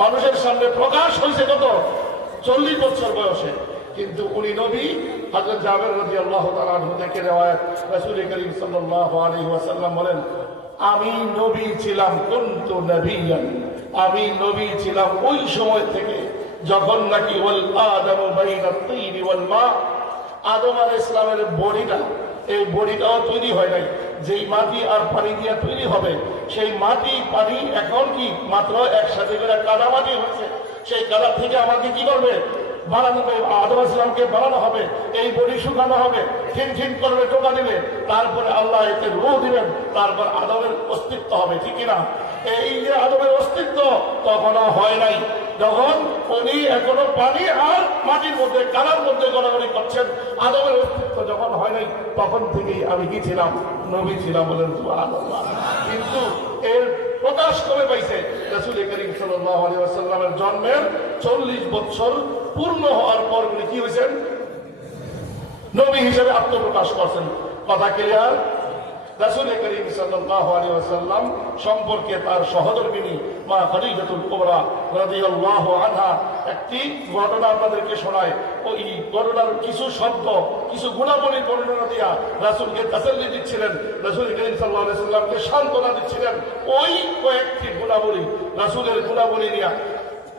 মানুষের সামনে প্রকাশ হয়েছে কত? 40 বছর বয়সে। কিন্তু উনি নবী। হযরত জাবের রাদিয়াল্লাহু তাআলা আনহু থেকে রিওয়ায়াত, রাসূল করিম সাল্লাল্লাহু আলাইহি ওয়াসাল্লাম বলেন, আমি নবী ছিলাম, কুনতু নবিয়ান, আমি নবী ছিলাম ওই সময় থেকে যখন নাকি ওয়াল আদামু বাইনাত তিন ওয়াল মা, আদম আলাইহিস সালামের বডিটা, এই বডিটাও তৈরি হয় নাই, যেই মাটি আর পানি দিয়ে তৈরি হবে, সেই মাটি পানি এখন কি মাত্র একসাথে করে কাদা মাটি হয়েছে, সেই কাদা থেকে আমাকে কি করবে? বানানো হবে, আদম আলাইহিস সালামকে বানানো হবে, এই বডি শুকানো হবে, খিনখিন করবে টোকা দিলে, তারপরে আল্লাহ এতে রূহ দিবেন, তারপর আদমের অস্তিত্ব হবে, ঠিক কিনা? এই যে আদমের অস্তিত্ব তখনও হয় নাই, যখন উনি এখনো পানি আর মাটির মধ্যে, কাদার মধ্যে গড়াগড়ি করছেন, আদমের অস্তিত্ব যখন হয় নাই, তখন থেকেই আমি কি ছিলাম? নবী ছিলাম, বলেন সুবহানাল্লাহ। কিন্তু এর প্রকাশ কবে পাইছে? রাসূল করিম সাল্লাল্লাহু আলাইহি ওয়াসাল্লামের জন্মের 40 বছর পূর্ণ হওয়ার পর উনি কি হয়েছেন? নবী হিসেবে আত্মপ্রকাশ করছেন। কথা ক্লিয়ার? রাসূল করিম সাল্লাল্লাহু আলাইহি ওয়াসাল্লাম সম্পর্কে তার সহধর্মিণী মা খাদিজাতুল কুবরা রাদিয়াল্লাহু আনহা একটি ঘটনা আপনাদেরকে শোনায়। ওই ঘটনার কিছু শব্দ, কিছু গুণাবলীর বর্ণনা দিয়া রাসূলকে তাসাল্লি দিচ্ছিলেন, রাসূল করিম সাল্লাল্লাহু আলাইহি ওয়াসাল্লামকে সান্ত্বনা দিচ্ছিলেন। ওই কয়েকটি গুণাবলী, রাসূলের গুণাবলী নিয়া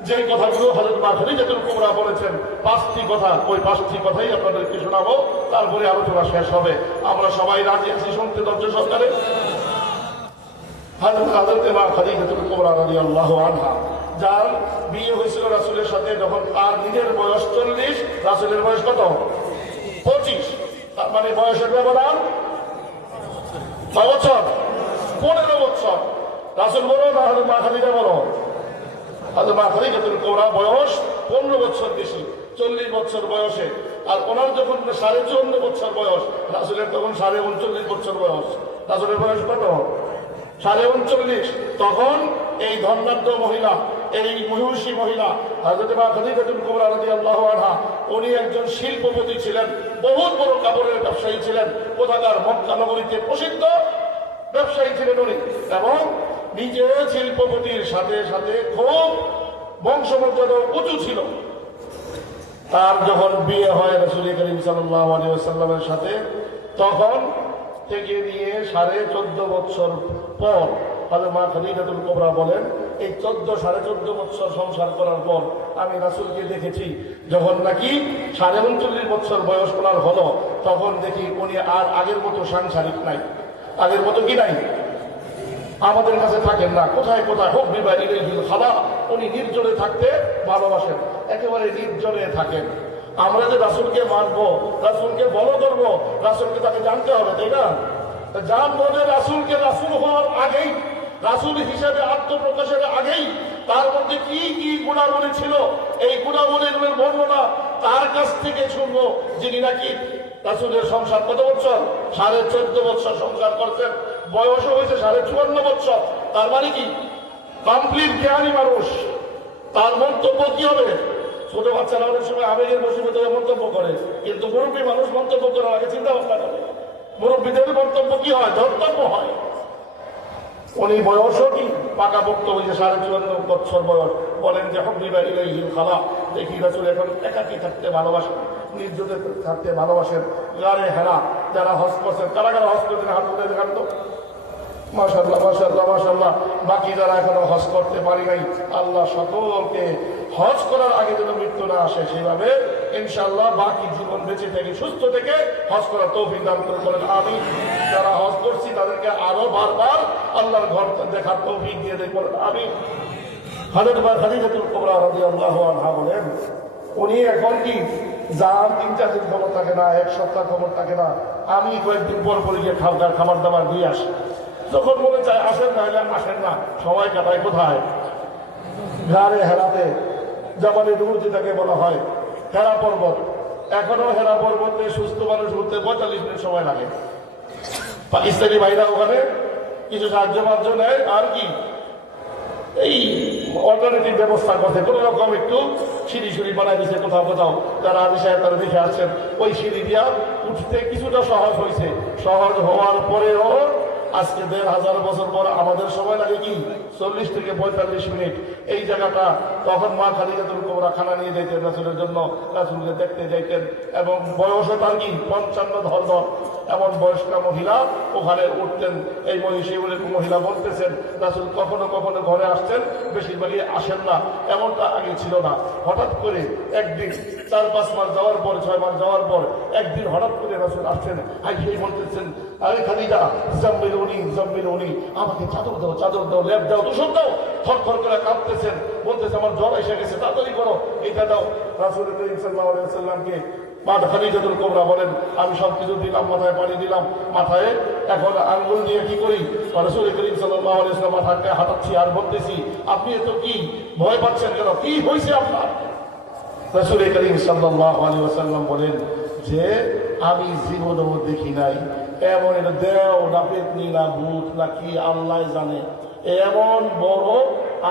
যে কথাগুলো হযরত মা খাদিজাতুল কুবরা বলেছেন, 5টি কথা, ওই 5টি কথাই আপনাদেরকে শোনাবো, তারপরে আলোচনা শেষ হবে। আমরা সবাই রাজি আছি শুনতে ধৈর্য সহকারে? হযরত মা খাদিজাতুল কুবরা রাদিয়াল্লাহু আনহা, যার বিয়ে হয়েছিল রাসূলের সাথে যখন তার নিজের বয়স 40, রাসূলের বয়স কত? 25। তার মানে বয়সের ব্যবধান 6 বছর, 15 বছর। রাসূল বলো না হযরত মা খাদিজা বলো? হযরত মা খাদিজাতুল কুবরা বয়স 15 বছর বেশি, 40 বছর বয়সে। আর ওনার যখন 54.5 বছর বয়স, রাসূলের তখন 39.5 বছর বয়স। রাসূলের বয়স কত? 39.5। তখন এই ধনাঢ্য মহিলা, এই মহিষী মহিলা হযরত মা খাদিজাতুল কুবরা রাদিয়াল্লাহু আনহা, উনি একজন শিল্পপতি ছিলেন, বহুত বড় কাপড়ের ব্যবসায়ী ছিলেন, কোথাকার মক্কা নগরীতে প্রসিদ্ধ ব্যবসায়ী ছিলেন উনি। এবং নিজে শিল্পপতির সাথে সাথে খুব বংশমর্যাদা উঁচু ছিল। তার যখন বিয়ে হয় রাসূল করিম সাল্লাল্লাহু আলাইহি ওয়াসাল্লামের সাথে, তখন থেকে নিয়ে 14.5 বছর পর হযরত মা খাদিজাতুল কুবরা বলেন, এই 14.5 বছর সংসার করার পর আমি রাসূলকে দেখেছি, যখন নাকি 39 বছর বয়স ওনার হলো, তখন দেখি উনি আর আগের মতো সাংসারিক নাই। আগের মতো কি নাই? আমাদের কাছে থাকেন না, কোথায় কোথায় হোক বিবাহ খালা, উনি নির্জনে থাকতে ভালোবাসেন, একেবারে নির্জনে থাকেন। আমরা যে রাসূলকে মানবো, রাসূলকে ফলো করবো, রাসূলকে তাকে জানতে হবে, তাই না? জানবো যে রাসূলকে রাসূল হওয়ার আগেই, রাসূল হিসেবে আত্মপ্রকাশের আগেই তার মধ্যে কি কি গুণাবলী ছিল, এই গুণাবলীগুলোর বর্ণনা তার কাছ থেকে শুনবো, যিনি নাকি রাসূলের সংসার কত বছর? 14.5 বছর সংসার করছেন, বয়সও হয়েছে 54 বছর। তার মানে কি? কমপ্লিট জ্ঞানী মানুষ। তার মন্তব্য কি হবে? ছোট বাচ্চারা অনেক সময় আবেগের বশীভূত হয়ে মন্তব্য করে, কিন্তু মুরব্বী মানুষ মন্তব্য করার আগে চিন্তা ভাবনা করে। মুরব্বীদের মন্তব্য কি হয়? ধর্তব্য হয়। উনি বয়সও কি পাকাপোক্ত হয়েছে, 54 বছর বয়স। বলেন যে হবিবা ইলাইহিল খালা, দেখি রাসূল এখন একাকী থাকতে ভালোবাসেন, নির্জনে থাকতে ভালোবাসেন। গারে হেরা যারা হজ করছেন, কারা কারা হজ করছেন হাত তুলে দেখান তো। মাশাআল্লাহ মাশাআল্লাহ মাশাআল্লাহ। বাকি যারা এখনো হজ করতে পারি নাই, আল্লাহ সকলকে হজ করার আগে যেন মৃত্যু না আসে, সেভাবে ইনশাআল্লাহ বাকি জীবন বেঁচে থেকে সুস্থ থেকে হজ করার তৌফিক দান করে বলেন আমিন। যারা হজ করছি তাদেরকে আরো বারবার আল্লাহর ঘর দেখার তৌফিক দিয়ে দেয় বলেন আমিন। হযরত মা খাদিজাতুল কুবরা রাদিয়াল্লাহু আনহা বলেন, উনি এখন কি যার 3-4 দিন খবর থাকে না, 1 সপ্তাহ খবর থাকে না, আমি কয়েকদিন পর পরে গিয়ে খাবার দাবার দিয়ে আসি। যখন মনে চায় আসেন, না হলে আসেন না। সময় কাটায় কোথায়? গারে হেরাতে, জামানে ডুবুর যেটাকে বলা হয় হেরা পর্বত। এখনো হেরা পর্বতে সুস্থ মানুষ উঠতে 45 মিনিট সময় লাগে। পাকিস্তানি ভাইরা ওখানে কিছু সাহায্য নেয়, আর কি এই অল্টারনেটিভ ব্যবস্থা করছে, কোন রকম একটু সিঁড়ি বানাই দিচ্ছে কোথাও কোথাও। যারা আদি সাহেব তারা দেখে আসছেন, ওই সিঁড়ি দিয়া উঠতে কিছুটা সহজ হয়েছে। সহজ হওয়ার পরেও আজকে 1500 বছর পর আমাদের সময় লাগে কি 40 থেকে 45 মিনিট। এই জায়গাটা তখন মা খাদিজাতুল কুবরা খানা নিয়ে যাইতেন রাসূলের জন্য, রাসূলকে দেখতে যাইতেন। এবং বয়সও তার কি 55 ধর এমন বয়স্ক মহিলা ওখানে উঠতেন। এই মহিলা বলতেছেন, রাসূল কখনো কখনো ঘরে আসছেন, বেশিরভাগই আসেন না, এমনটা আগে ছিল না। হঠাৎ করে একদিন 4-5 মাস যাওয়ার পর, 6 মাস যাওয়ার পর একদিন হঠাৎ করে রাসূল আসছেন। সেই বলতেছেন, আরে খাদিজা জাম্মিলুনি, আমাকে চাদর দাও, লেপ দাও, তোষক দাও। থরথর করে কাঁপতেছেন, বলতেছে আমার জ্বর এসে গেছে, তাড়াতাড়ি করো, এটা দাও। রাসূল করিম সাল্লাল্লাহু আলাইহি ওয়াসাল্লামকে মা খাদিজাতুল কুবরা বলেন, আমি সবকিছু দিলাম, মাথায় পানি দিলাম, মাথায় এখন আঙ্গুল দিয়ে কি করি, রাসূল করিম সাল্লাল্লাহু আলাইহি ওয়াসাল্লাম মাথাকে হাঁটাচ্ছি আর বলতেছি, আপনি এত কি ভয় পাচ্ছেন কেন? কি হয়েছে আপনার? রাসূল করিম সাল্লাল্লাহু আলাইহি ওয়াসাল্লাম বলেন যে আমি জীবনেও দেখি নাই এমন দেও না পেতনি না ভূত না কি আল্লাহ জানে, এমন বড়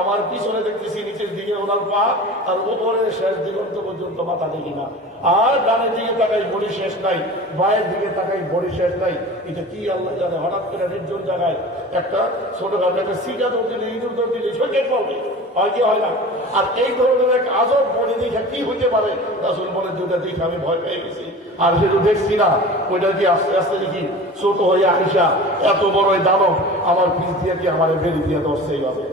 আমার পিছনে দেখতেছি নিচের দিকে ওনার পা, আর উপরে শেষ দিগন্ত পর্যন্ত মাথা দেখি না। আর ডানের দিকে তাকাই বডি শেষ নাই, বায়ের দিকে তাকাই বডি শেষ নাই। এটা কি আল্লাহ জানে। হঠাৎ করে নির্জন জায়গায় একটা ছোটখাটো একটা সিটা দৌড় দিলে, ইঁদুর দৌড় দিলে সে পড়বে, হয় কি হয় না? আর এই ধরনের এক আজব বডি দেখে কি হইতে পারে? রাসূল বলে দুটা দেখে আমি ভয় পেয়ে গেছি। আর যেটা দেখছি না ওইটা কি আস্তে আস্তে দেখি ছোট হয়ে আইসা এত বড় দানব আমার পিঠ দিয়ে কি আমার বেরি দিয়ে ধরছে, এইভাবে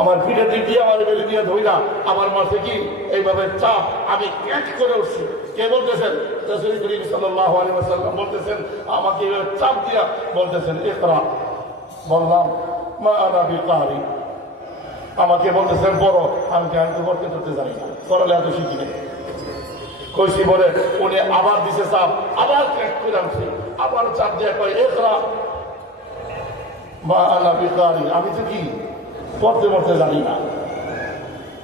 আমার পিঠের দিক দিয়ে আমার বেরি দিয়ে ধইরা আমার মাঠে কি এইভাবে চাপ, আমি ক্যাচ করে উঠছি। কে বলতেছেন? রাসূল করিম সাল্লাল্লাহু আলাইহি ওয়াসাল্লাম বলতেছেন, আমাকে এইভাবে চাপ দিয়া বলতেছেন ইকরা। বললাম মা আনা বিকারি। আমাকে বলতেছেন বড়, আমি করতে করতে জানি না, করলে এত শিখি নেই কইছি বলে উনি আবার দিছে চাপ, আবার ক্যাচ করে আনছি, আবার চাপ দিয়ে কয় ইকরা মা আনা বিকারি। আমি তো কি পড়তে পড়তে জানি না।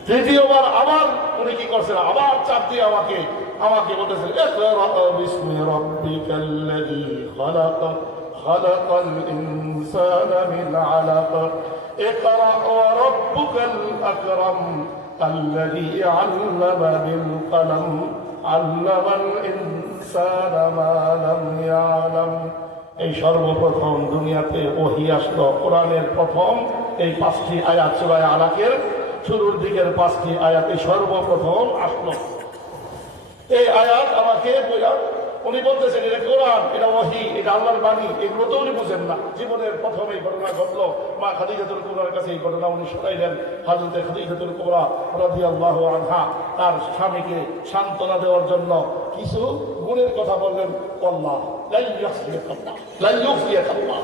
তৃতীয়বার আবার উনি কি করছেন, আবার চাপ দিয়ে আমাকে বলতেছেন ইকরা বিসমি রাব্বিকাল্লাযী খালাক খালাকাল ইনসানা মিন আলাক ইকরা ওয়া রাব্বুকাল আকরাম আল্লাযী আল্লামা বিল কলম আল্লামাল ইনসানা মা লাম ইয়ালাম। এই সর্বপ্রথম দুনিয়াতে ওহী আসলো, কোরআনের প্রথম এই 5টি আয়াত, সূরা আলাকের শুরুর দিকের 5টি আয়াত এই সর্বপ্রথম আসলো। এই আয়াত আমাকে উনি বলতেছেন এটা কোরআন, এটা ওহী, এটা আল্লাহর বাণী, এগুলো তো উনি বুঝেন না। জীবনের প্রথম এই ঘটনা ঘটলো, মা খাদিজাতুল কুবরার কাছে এই ঘটনা উনি শোনাইলেন। হযরতে খাদিজাতুল কুবরা রাদিয়াল্লাহু আনহা তার স্বামীকে সান্ত্বনা দেওয়ার জন্য কিছু গুণের কথা বললেন। আল্লাহ লা ইউফিয়াকাল্লাহ,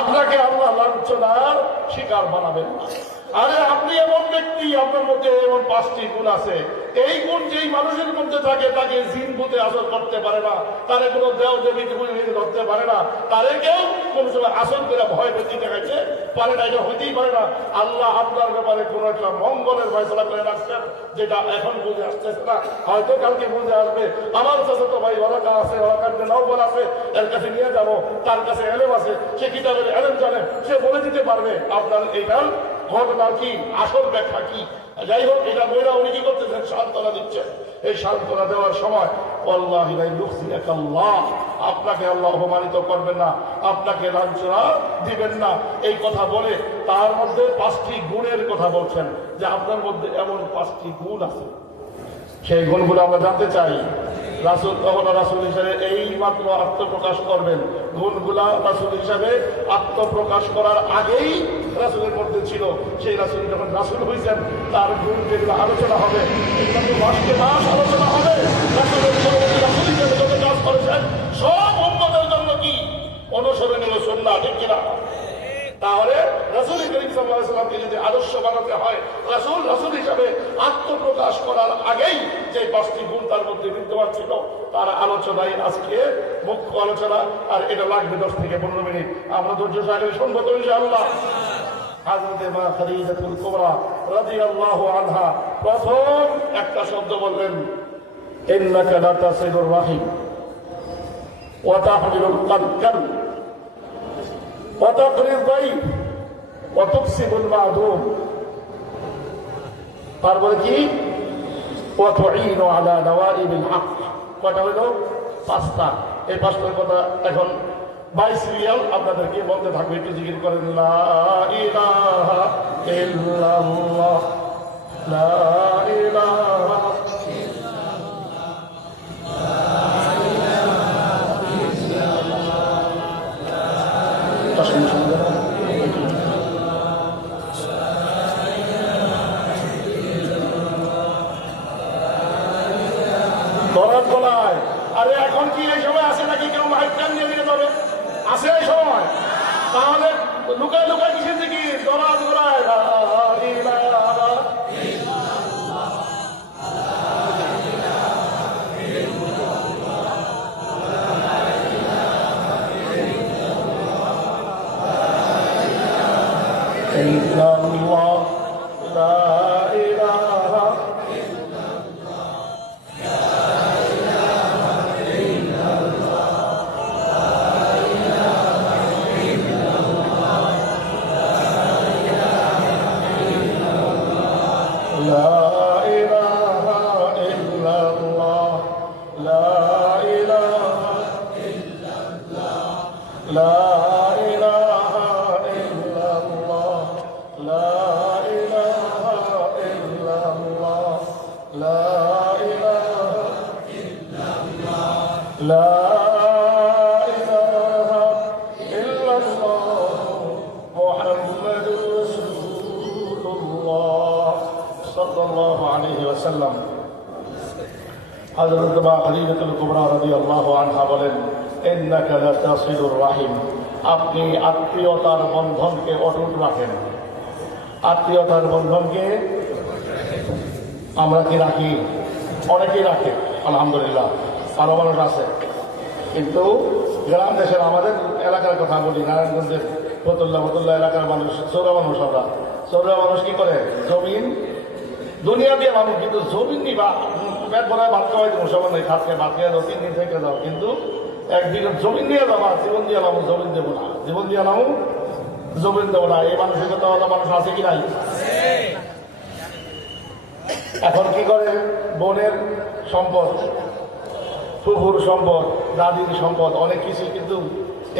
আপনাকে আল্লাহ লাঞ্ছনার শিকার বানাবেন না। আরে আপনি এমন ব্যক্তি, আপনার মধ্যে এমন 5টি গুণ আছে, এই গুণ যেই মানুষের মধ্যে থাকে তাকে জিন ভূতে আসর করতে পারে না, তারে কোনো দেও দেবী ধরতে পারে না, তারে কেউ কোন সময় আসর করে ভয় পেতে দেখাইতে পারে না, এটা হইতেই পারে না। আল্লাহ আপনার ব্যাপারে কোন একটা মঙ্গলের ফয়সালা করে রাখছেন, যেটা এখন বুঝে আসতেছে না, হয়তো কালকে বুঝে আসবে। আমার চাচাতো ভাই ওলাকা আছে, ওলাকার নাওবল আছে, এর কাছে নিয়ে যাবো, তার কাছে এলেম আছে, সে কিতাবের এলেম জানে, সে বলে দিতে পারবে আপনার এইটার ঘটনার কি আসল ব্যাখ্যা কি। যাই হোক, এটা বইরা উনি কি করতেছেন, সান্ত্বনা দিচ্ছেন। এই সান্ত্বনা দেওয়ার সময় আল্লাহি লা ইউখজিয়াকাল্লাহ, আপনাকে আল্লাহ অপমানিত করবেন না, আপনাকে লাঞ্ছনা দিবেন না, এই কথা বলে তার মধ্যে 5টি গুণের কথা বলছেন, যে আপনার মধ্যে এমন 5টি গুণ আছে। সেই গুণগুলো আমরা জানতে চাই। রাসূল তখন রাসূল হিসেবে এই মাত্র আত্মপ্রকাশ করবেন। গুণগুলা রাসূল হিসাবে আত্মপ্রকাশ করার আগেই রাসূলের মধ্যে ছিল। সেই রাসূল যখন রাসূল হয়েছেন, তার গুণ যেগুলো আলোচনা হবে, এগুলো মাসকে মাস আলোচনা হবে। রাসূলের পরবর্তী রাসূল হিসেবে যত কাজ করেছেন সব উম্মতের জন্য কি অনুসরণীয় সুন্নাহ, ঠিক কিনা? তাহলে রাসূল করিম সাল্লাল্লাহু আলাইহি ওয়াসাল্লামকে যদি আদর্শ বানাতে হয়, রাসূল হিসাবে আত্মপ্রকাশ করার আগেই যে 5টি গুণ তার মধ্যে বিদ্যমান ছিল, তার আলোচনায় আজকে মুখ্য আলোচনা। আর এটা লাগবে 10 থেকে 15 মিনিট। আমরা ধৈর্য সহকারে শুনবো তো ইনশাআল্লাহ। হযরতে মা খাদিজাতুল কুবরা রাদিয়াল্লাহু আনহা প্রথম একটা শব্দ বললেন, ইন্নাকা লা তাসিলুর রাহিম ওয়া তাহমিলুল কাল ওয়াতাকরির দাইফ ওয়া তুকসিবুল মা'দুম। তারপরে কি? ওয়া তুঈনু আলা নাওয়াইবিল হক। কয়টা হলো? 5টা। এই 5টার কথা এখন 22 রিয়াল আপনাদেরকে বলতে থাকবে। একটু জিকির করেন, লা ইলাহা ইল্লাল্লাহ, লা ইলাহা গলায়। আরে এখন কি এই সময় আছে নাকি কেউ মাইক টান নিয়ে নিয়ে যাবে? আছে এই সময়? তাহলে লুকায় লুকায় কিসের দিকে দরাজ গলায় লা ইলাহা ইল্লাল্লাহ, লা ইলাহা ইল্লাল্লাহ, লা ইলাহা ইল্লাল্লাহ, লা ইলাহা ইল্লাল্লাহ, মুহাম্মাদুর রাসূলুল্লাহ সাল্লাল্লাহু আলাইহি ওয়াসাল্লাম। হযরত মা খদীজাতুল কুবরা রাদিয়াল্লাহু আনহা বলেন, ইন্নাকা লাতাসিলুর রাহিম, আপনি আত্মীয়তার বন্ধনকে অটুট রাখেন। আত্মীয়তার বন্ধনকে আমরা কি রাখি? অনেকেই রাখে, আলহামদুলিল্লাহ, ভালো মানুষ আছে। কিন্তু গ্রাম দেশের আমাদের এলাকার কথা বলি, নারায়ণগঞ্জের ফতুল্লা এলাকার মানুষ, চৌরা মানুষ, আমরা চৌরা মানুষ কি করে, জমিন দুনিয়া দিয়ে মানুষ, কিন্তু জমিন নিবা পেট ভরা ভাত খাওয়াই দেবো, সবার নেই, খাতকে ভাত খেয়ে দাও, 3 দিন থেকে দাও, কিন্তু 1 বিঘা জমিন দিয়ে যাবো, জীবন দিয়ে নামো জমিন দেবো না, জীবন দিয়ে নামো জমিন দেবো না। এই মানসিকতা মানুষ আছে কি নাই? এখন কি করে, বোনের সম্পদ, ফুফুর সম্পদ, দাদির সম্পদ, অনেক কিছু কিন্তু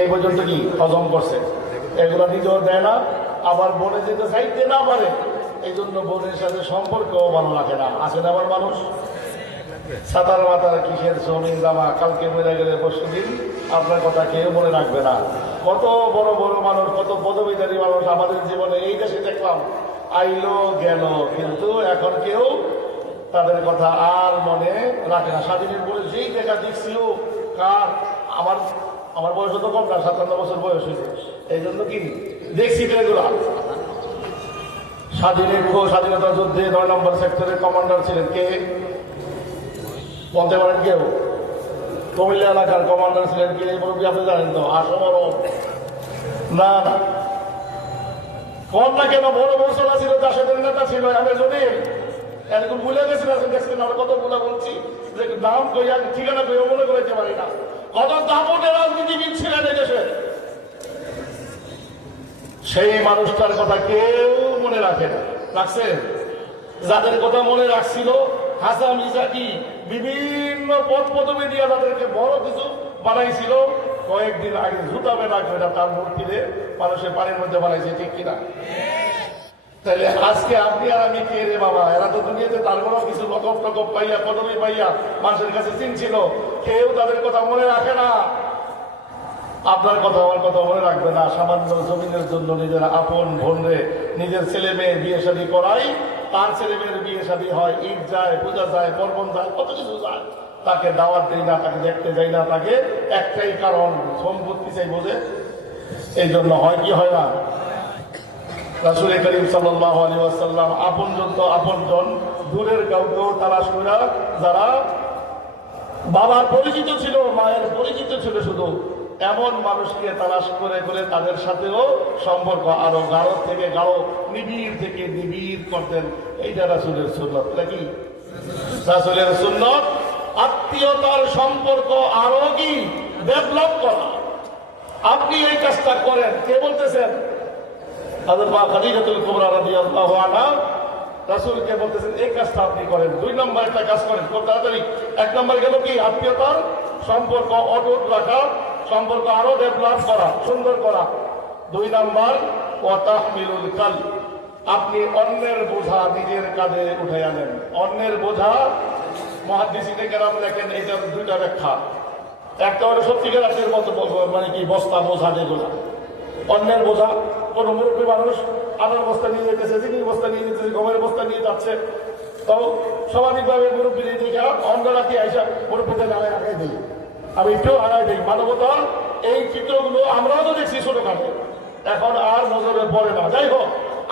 এই পর্যন্ত কি হজম করছে, এগুলো নিজেও দেয় না, আবার বোনে যেতে চাইতে না পারে, এই জন্য বোনের সাথে সম্পর্ক ভালো রাখে না। আসেন আবার মানুষ সাতার মাতার কিসের জমিন দামা, কালকে মরে গেলে পরশু দিন আপনার কথা কেউ মনে রাখবে না। কত বড় বড় মানুষ, কত পদবীধারী মানুষ আমাদের জীবনে এই দেশে দেখলাম, আইলো গেল, কিন্তু এখন কেউ তাদের কথা আর মনে রাখে না। স্বাধীনের পরে যেই দেখা দেখছিল, কার আমার বয়স তো কম না, 57 বছর বয়স হয়েছে, এই জন্য কি দেখছি তো এগুলা। স্বাধীনতা যুদ্ধে 9 নম্বর সেক্টরের কমান্ডার ছিলেন কে বলতে পারেন কেউ? কুমিল্লা এলাকার কমান্ডার ছিলেন কে? মুরব্বী আপনি জানেন তো? আসর না না, কম না কেন, বড় মৌসলা ছিল, জাসদের নেতা ছিল, আমি যদি এরকম ভুলে গেছিলাম, দেখছেন আমরা কত ভুলা বলছি, যে নাম কইয়া ঠিকানা কইয়া মনে করতে পারি না। কত দাপটের রাজনীতিবিদ ছিলেন এই দেশে, সেই মানুষটার কথা কেউ মনে রাখে না। রাখছে? যাদের কথা মনে রাখছিল, হাসান ইসাকি বিভিন্ন পদ পদবি দিয়ে তাদেরকে বড় কিছু বানাইছিল, কয়েকদিন আগে জুতা বেনা করে তার মূর্তিতে মানুষের পানির মধ্যে বানাইছে, ঠিক কিনা? তাহলে আজকে আপনি আর আমি কে রে বাবা? এরা তো দুনিয়াতে তার কোনো কিছু লকব টকব পাইয়া, পদবি পাইয়া মানুষের কাছে চিনছিল, কেউ তাদের কথা মনে রাখে না। আপনার কথা আমার কথা মনে রাখবে না। সামান্য জমিনের জন্য নিজের আপন বোনরে, নিজের ছেলে মেয়ের বিয়ে শাদী করাই, তার ছেলে মেয়ের বিয়ে শাদী হয়, ঈদ যায়, পূজা যায়, পর্বণ যায়, কত কিছু যায়, তাকে দাওয়াত দেয় না, তাকে দেখতে যাই না, তাকে একটাই কারণ, সম্পত্তি চাই বোঝে, এই জন্য হয় কি হয় না? রাসূল করিম সাল্লাল্লাহু আলাইহি ওয়াসাল্লাম আপনজন তো আপনজন, দূরের কাউকেও তালাশ করে, যারা বাবার পরিচিত ছিল, মায়ের পরিচিত ছিল, শুধু এমন মানুষকে তালাশ করে করে তাদের সাথেও সম্পর্ক আরো গাঢ় থেকে গাঢ়, নিবিড় থেকে নিবিড় করতেন। এইটা রাসূলের সুন্নাত নাকি? রাসূলের সুন্নাত আত্মীয়তার সম্পর্ক আরো কি ডেভেলপ করা। আপনি এই কাজটা করেন, কে বলতেছেন? হযরত মা খাদিজাতুল কুবরা রাদিয়াল্লাহু আনহা রাসূলকে বলতেছেন এই কাজটা আপনি করেন। 2 নম্বর একটা কাজ করেন, খুব তাড়াতাড়ি। 1 নম্বর গেল কি? আত্মীয়তার সম্পর্ক অটুট রাখা, সম্পর্ক আরো ডেভেলপ করা, সুন্দর করা। 2 নম্বর ওয়া তাহমিলুল কাল, আপনি অন্যের বোঝা নিজের কাঁধে উঠাইয়া নেন। অন্যের বোঝা, মুহাদ্দিসিনে কেরাম লেখেন এইটার 2টা ব্যাখ্যা। একটা হলো সত্যিকার আপনার মতো, মানে কি বস্তা বোঝা, যেগুলো অন্যের বোঝা। কোন মুরব্বী মানুষ আনার বস্তা নিয়ে যেতেছে, চিনির বস্তা নিয়ে যেতেছে, গমের বস্তা নিয়ে যাচ্ছে, তো স্বাভাবিকভাবে মুরব্বী দেখা অন্যরা কি আইসা মুরব্বীদের নামে আগাই দিই, আমি একটু আগাই দিই। মানবতার এই চিত্রগুলো আমরাও তো দেখছি ছোটখাটো, এখন আর নজরে পড়ে না। যাই হোক,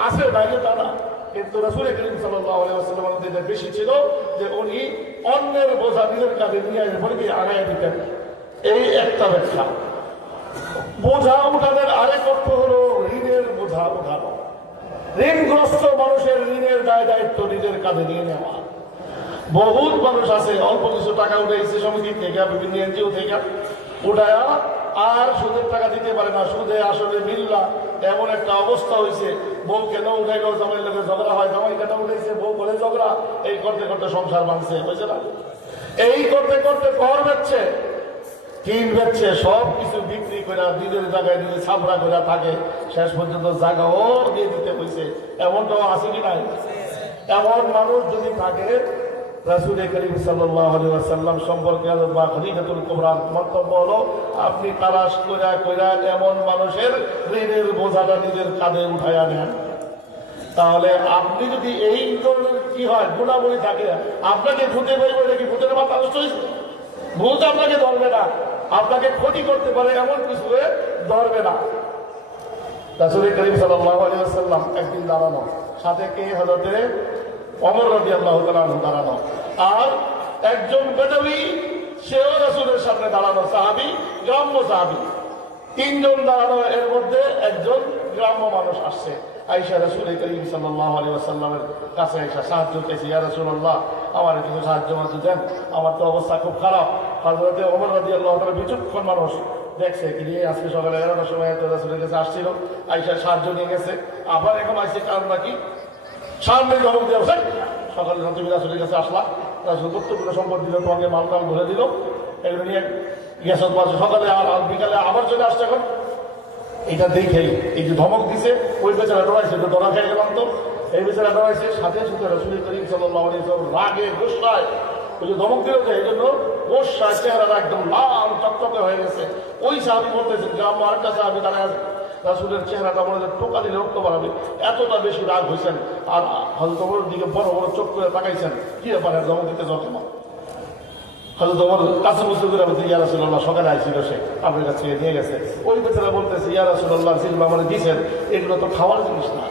আছে বাইরে তা না, কিন্তু রাসূল করিম সাল্লাল্লাহু আলাইহি ওয়াসাল্লাম বেশি ছিল যে উনি অন্যের বোঝা নিজের কাঁধে নিয়ে আগাই দিতেন। এই একটা ব্যাখ্যা। বোঝা উঠানোর আরেক অর্থ হলো ঋণের বোঝা উঠানো। ঋণগ্রস্ত মানুষের ঋণের দায় দায়িত্ব নিজের কাঁধে নিয়ে নেওয়া। বহুত মানুষ আছে অল্প কিছু টাকা উঠাইছে সমিতি থেকে, বিভিন্ন এনজিও থেকে উঠায়া, আর সুদের টাকা দিতে পারে না, সুদে আসলে মিল্লা এমন একটা অবস্থা হয়েছে। বউ কেন উঠাইলো, জামাই লোকের ঝগড়া হয়, জামাই কেন উঠাইছে, বউ বলে ঝগড়া, এই করতে করতে সংসার ভাঙছে, হয়েছে না? এই করতে করতে ঘর বেচছে, টিন বেচছে, সব কিছু বিক্রি করে নিজের জায়গায় নিজে ছাপড়া করে থাকে, শেষ পর্যন্ত জায়গাও দিয়ে দিতে হয়েছে। এমনটাও আছে কি নাই? এমন মানুষ যদি থাকে, রাসূল করিম সাল্লাল্লাহু আলাইহি ওয়াসাল্লাম সম্পর্কে বা খলিফাতুল কুবরা মন্তব্য হলো, আপনি তালাশ কইরা কইরা এমন মানুষের ঋণের বোঝাটা নিজের কাঁধে উঠাইয়া নেন। তাহলে আপনি যদি এই ধরনের কি হয় গুণাবলী থাকে, আপনাকে ভূতে বইব, নাকি ভূতের মাথা নষ্ট হয়েছে? ভূত আপনাকে ধরবে না, আপনাকে ক্ষতি করতে পারে এমন কিছু ধরবে না। রাসূল করিম সাল্লাল্লাহু আলাইহি ওয়াসাল্লাম একদিন দাঁড়ানো, সাথে কে? হযরতে ওমর রাদিয়াল্লাহু তাআলা দাঁড়ানো, আর একজন বেদুই সেও রাসূলের সামনে দাঁড়ানো, সাহাবী, গ্রাম্য সাহাবী। তিনজন দাঁড়ানো, এর মধ্যে একজন গ্রাম্য মানুষ আসছে। আয়েশা রাসূল করিম সাল্লাল্লাহু আলাইহি ওয়াসাল্লামের কাছে আয়েশা সাহায্য চাইছে, ইয়া রাসূলুল্লাহ, আমার কিছু সাহায্য দেন, আমার তো অবস্থা খুব খারাপ। হযরতে ওমর রাদিয়াল্লাহু তাআলা বিচক্ষণ মানুষ, দেখছে কি আজকে সকালে 11টার সময় রাসূলের কাছে আসছিল, আয়েশা সাহায্য নিয়ে গেছে, আবার এখন আসছে, কারণ নাকি সামনে ধমক দেওয়া। সকালে তুমি রাসূলের কাছে আসলা, রাসূল গুরুত্বপূর্ণ সম্পদ দিল, তোমাকে মালটাল ধরে দিল, এগুলো নিয়ে গেছ, সকালে আর বিকালে আবার চলে আসছে। এখন এটা দেখেই এই যে ধমক দিছে, ওই বেচারা ডরাইছে, ধরা খেয়ে গেলাম তো, এই বেচারা ডরাইছে। সাথে সাথে রাসূল করিম সাল্লাল্লাহু আলাইহি ওয়াসাল্লাম রাগে গোসায়, ওই যে ধমক দিল, এই জন্য গোসায় চেহারাটা একদম লাল চকচকে হয়ে গেছে। ওই সাহাবী বলতেছেন যে আমার একটা সাহাবী দাঁড়ায় আছে, রাসূলের চেহারাটা মনে হয় টোকা দিলে রক্ত বাড়াবে, এতটা বেশি রাগ হয়েছেন। আর হযরত ওমরের দিকে বড় বড় চোখ করে তাকাইছেন, কি ব্যাপারে ধমক দিতে যখন হযরত ওমর কাছে বসে করে বলতে, ইয়া রাসূলুল্লাহ, সকালে আইছিল সে, আপনার কাছে নিয়ে গেছে। ওই বেচারা বলতেছে, ইয়া রাসূলুল্লাহ, যেগুলো আমার দিয়েছেন এগুলো তো খাওয়ার জিনিস না,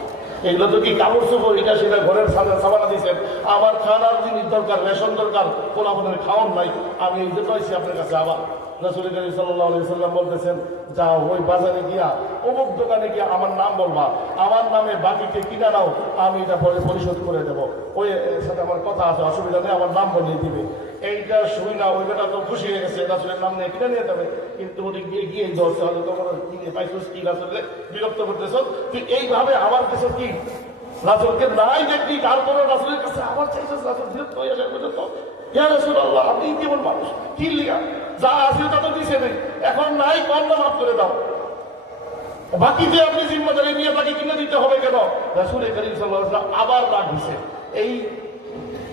এগুলো তো কি কাপড় চোপড়, এটা সেটা ঘরের সাবানা দিয়েছেন, আমার খানার জিনিস দরকার, রেশন দরকার, কোনো আপনার খাওয়ার নাই, আমি এই জন্য আইছি আপনার কাছে। আবার রাসূল করিম সাল্লাল্লাহু আলাইহি ওয়াসাল্লাম বলতেছেন, যাও ওই বাজারে গিয়া অমুক দোকানে গিয়া আমার নাম বলবা, আমার নামে বাকিকে কিনা নাও, আমি এটা পরে পরিশোধ করে দেবো, ওই সাথে আমার কথা আছে, অসুবিধা নেই, আমার নাম বলিয়ে দিবে। এইটা শুই না, ওই বেটা তো খুশি হয়ে গেছে, রাসূলের নাম নিয়ে কিনে নিয়ে যাবে, কিন্তু ওটি গিয়ে গিয়ে ধরছে, হয়তো তোমার কিনে পাইছিস কি, রাসূলকে বিরক্ত করতেছ তুই, এইভাবে আমার কাছে কি রাসূলকে নাই দেখবি, তারপরে রাসূলের কাছে আবার চাইছিস, রাসূল বিরক্ত হয়ে আসে পর্যন্ত, ইয়া রাসূলুল্লাহ, আপনি কেমন মানুষ, কি লিগা যা আছে তা তো দিছে নেই, এখন নাই, কম না মাফ করে দাও, বাকিতে আপনি জিম্মাদারি নিয়ে বাকি কিনে দিতে হবে কেন? রাসূল করিম সাল্লাল্লাহু আলাইহি ওয়াসাল্লাম আবার রাগ হইছে। এই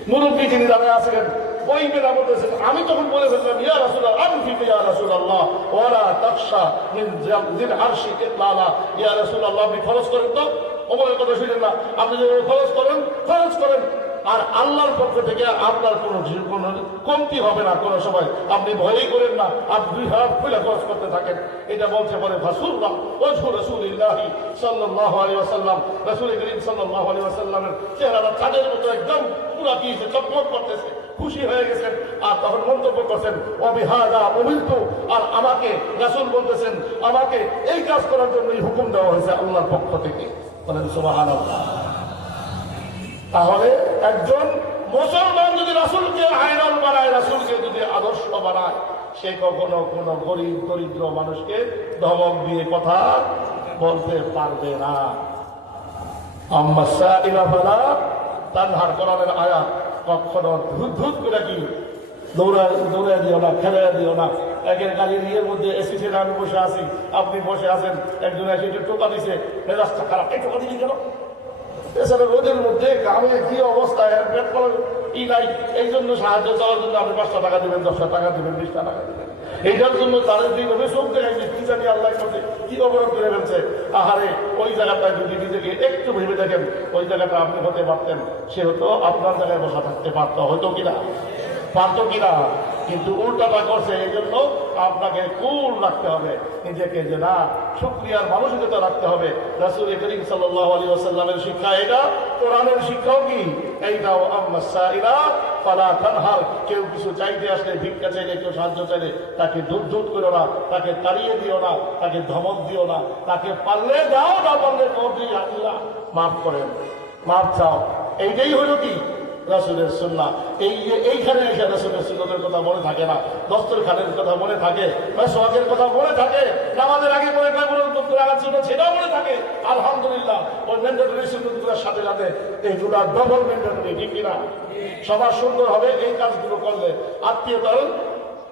মুরব্বী যিনি দাঁড়ায় আছেন, ওই বেলা বলতেছেন, আমি তখন বলে ফেললাম, ইয়া রাসূলুল্লাহ, আনফিক ইয়া রাসূলুল্লাহ, ওয়ালা তাখশা মিন যিল আরশি ইতলালা, ইয়া রাসূলুল্লাহ, আপনি খরচ করেন তো, ওমরের কথা শুনেন না, আপনি যদি খরচ করেন, আর আল্লাহর পক্ষ থেকে আপনার কোনো কমতি হবে না কোনো সময়, আপনি ভয়ই করেন না, আপনি 2 হাত খুলে খরচ করতে থাকেন। এটা বলছে পরে ফাসুল্লাহ ওয়াজহু রাসূলিল্লাহি সাল্লাল্লাহু আলাইহি ওয়াসাল্লাম, রাসূল করিম সাল্লাল্লাহু আলাইহি ওয়াসাল্লামের চেহারাটা চাঁদের মতো একদম পুরা কিছে, চকমক করতেছে, খুশি হয়ে গেছেন। আর তখন মন্তব্য করছেন, ওয়াবিহাদা উমিরতু, আর আমাকে রাসূল বলতেছেন, আমাকে এই কাজ করার জন্যই হুকুম দেওয়া হয়েছে আল্লাহর পক্ষ থেকে। বলেন সুবহানাল্লাহ। তাহলে একজন মুসলমান যদি রাসূলকে আইডল বানায়, রাসূলকে যদি আদর্শ বানায়, সে কখনো কোনো গরিব দরিদ্র মানুষকে ধমক দিয়ে কথা বলতে পারবে না। আম্মা সাইলা ফালা তানহার, কোরআনের আয়াত, কখনো ধুত করে কি দৌড়ায় দিও না, খেলায় দিও না। একের গাড়ির ইয়ের মধ্যে এসি ছেড়ে আমি বসে আছি, আপনি বসে আছেন, একজন এসে একটু টোকা দিছে, মেজাজটা খারাপ, এই টোকা দিলি কেন? এছাড়া রোদের মধ্যে গ্রামে কি অবস্থা, পেট করার ই নাই, এই জন্য সাহায্য চাওয়ার জন্য আপনি 5টা টাকা দেবেন, 10টা টাকা দেবেন, 20টা টাকা দেবেন, এইটার জন্য তাদের দিকে চোখ দেখাইছে, কি জানি আল্লাহর মধ্যে কি অবরোধ করে ফেলছে। আহারে, ওই জায়গাটায় যদি নিজেকে একটু ভেবে দেখেন, ওই জায়গাটা আপনি হতে পারতেন, সে হতো আপনার জায়গায় বসা থাকতে পারতো, হয়তো কিনা কিন্তু উল্টাটা করছে। এই জন্য আপনাকে কুল রাখতে হবে নিজেকে, যে না, শুকরিয়ার মানসিকতা রাখতে হবে। রাসূল করিম সাল্লাল্লাহু আলাইহি ওয়াসাল্লামের শিক্ষা এটা, কোরআনের শিক্ষাও কি এইটাও। আম্মা সাইলা ফালা তানহার, কেউ কিছু চাইতে আসলে, ভিক্ষা চাইলে, কেউ সাহায্য চাইলে, তাকে দুধ করো না, তাকে তাড়িয়ে দিও না, তাকে ধমক দিও না, তাকে পারলে দাও, না পারলে আল্লাহ মাফ করেন, মাফ চাও। এইটাই হলো কি রাসূলের সুন্নাহ। এইখানে এসে রাসূলের সুন্নতের কথা মনে থাকে না, দস্তরখানের কথা মনে থাকে, মেসওয়াকের কথা মনে থাকে, নামাজের আগে পরে রাখার জন্য সেটাও মনে থাকে। আলহামদুলিল্লাহ, ওই ম্যান্ডেটরি সুন্নতগুলোর সাথে সাথে এইগুলা ডবল ম্যান্ডেটরি, ঠিক কিনা? সবার সুন্দর হবে এই কাজগুলো করলে। আত্মীয়তার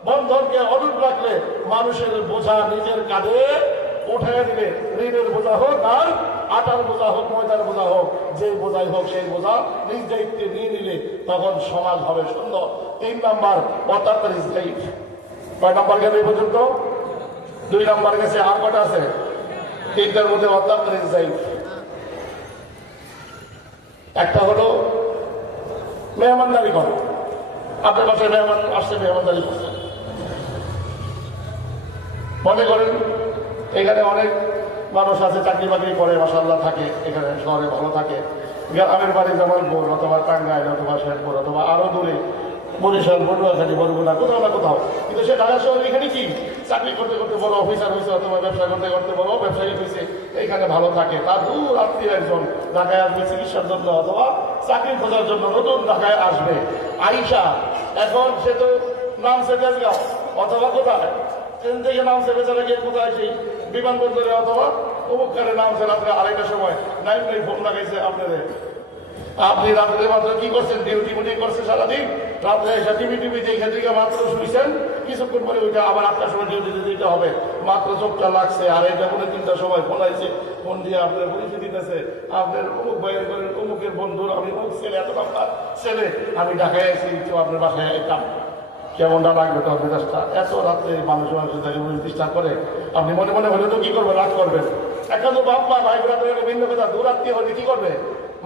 বন্ধনকে অটুট রাখলে মানুষের বোঝা নিজের কাঁধে উঠে দিলে, ঋণের বোঝা হোক আর আটার বোঝা হোক, ময়দার বোঝা হোক, যে বোঝাই হোক সেই বোঝা নিজ দায়িত্বে নিয়ে নিলে তখন সমাজ হবে সুন্দর। 3 নাম্বার অতাত্রিশ দায়িত্ব। কয় নাম্বার গেল এই পর্যন্ত? 2 নাম্বার গেছে, আর কটা আছে? 3টার মধ্যে অতাত্রিশ দায়িত্ব। একটা হলো মেহমানদারি করা। আপনার কাছে মেহমান আসছে, মেহমানদারি করছে। মনে করেন এখানে অনেক মানুষ আছে চাকরি বাকরি করে, মাশাআল্লাহ থাকে, এখানে শহরে ভালো থাকে। গ্রামের বাড়ি জামালপুর অথবা টাঙ্গাইল অথবা শেরপুর অথবা আরো দূরে বরিশাল, পটুয়াখালী, বরগুনা, কোথাও না কোথাও। কিন্তু সে ঢাকা শহরে এখানে কি চাকরি করতে করতে বড় অফিসার হয়েছে অথবা ব্যবসা করতে করতে বড় ব্যবসায়ী হয়েছে, এইখানে ভালো থাকে। তার দূর আত্মীয় একজন ঢাকায় আসবে চিকিৎসার জন্য অথবা চাকরি খোঁজার জন্য, নতুন ঢাকায় আসবে আইসা। এখন সে তো নামছে তেজগাঁও অথবা কোথায়, ট্রেন থেকে নামছে বেচারা গিয়ে কোথায়, সেই বিমানবন্দরে অথবা অমুকখানে নামছে রাত্রে 2:30টার সময়। নাই ফোন লাগাইছে আপনাদের, আপনি রাত্রে মাত্র কি করছেন, ডিউটি মুটি করছেন সারাদিন, রাত্রে এসে টিভি দেখে দেখে মাত্র শুয়েছেন, কিছুক্ষণ পরে ওইটা আবার 8টার সময় ডিউটিতে দিতে হবে, মাত্র চোখটা লাগছে। আর এটা বলে 3টার সময় ফোন আইছে, ফোন দিয়ে আপনার পরিচয় দিতেছে, আপনার অমুক ভাইয়ের করেন অমুকের বন্ধুর, আমি অমুক ছেলে, এত নাম্বার ছেলে, আমি ঢাকায় আছি, তো আপনার বাসায় আইতাম। কেমনটা লাগবে তোর মেজাজটা? এত রাত্রে মানুষের ডিস্টার্ব করে, আপনি মনে মনে হলে তো কি করবেন, রাগ করবেন। এখন তো বাপ মা ভাই বোনের ভিন্ন কথা, দূরাত্মীয় হলে কি করবে,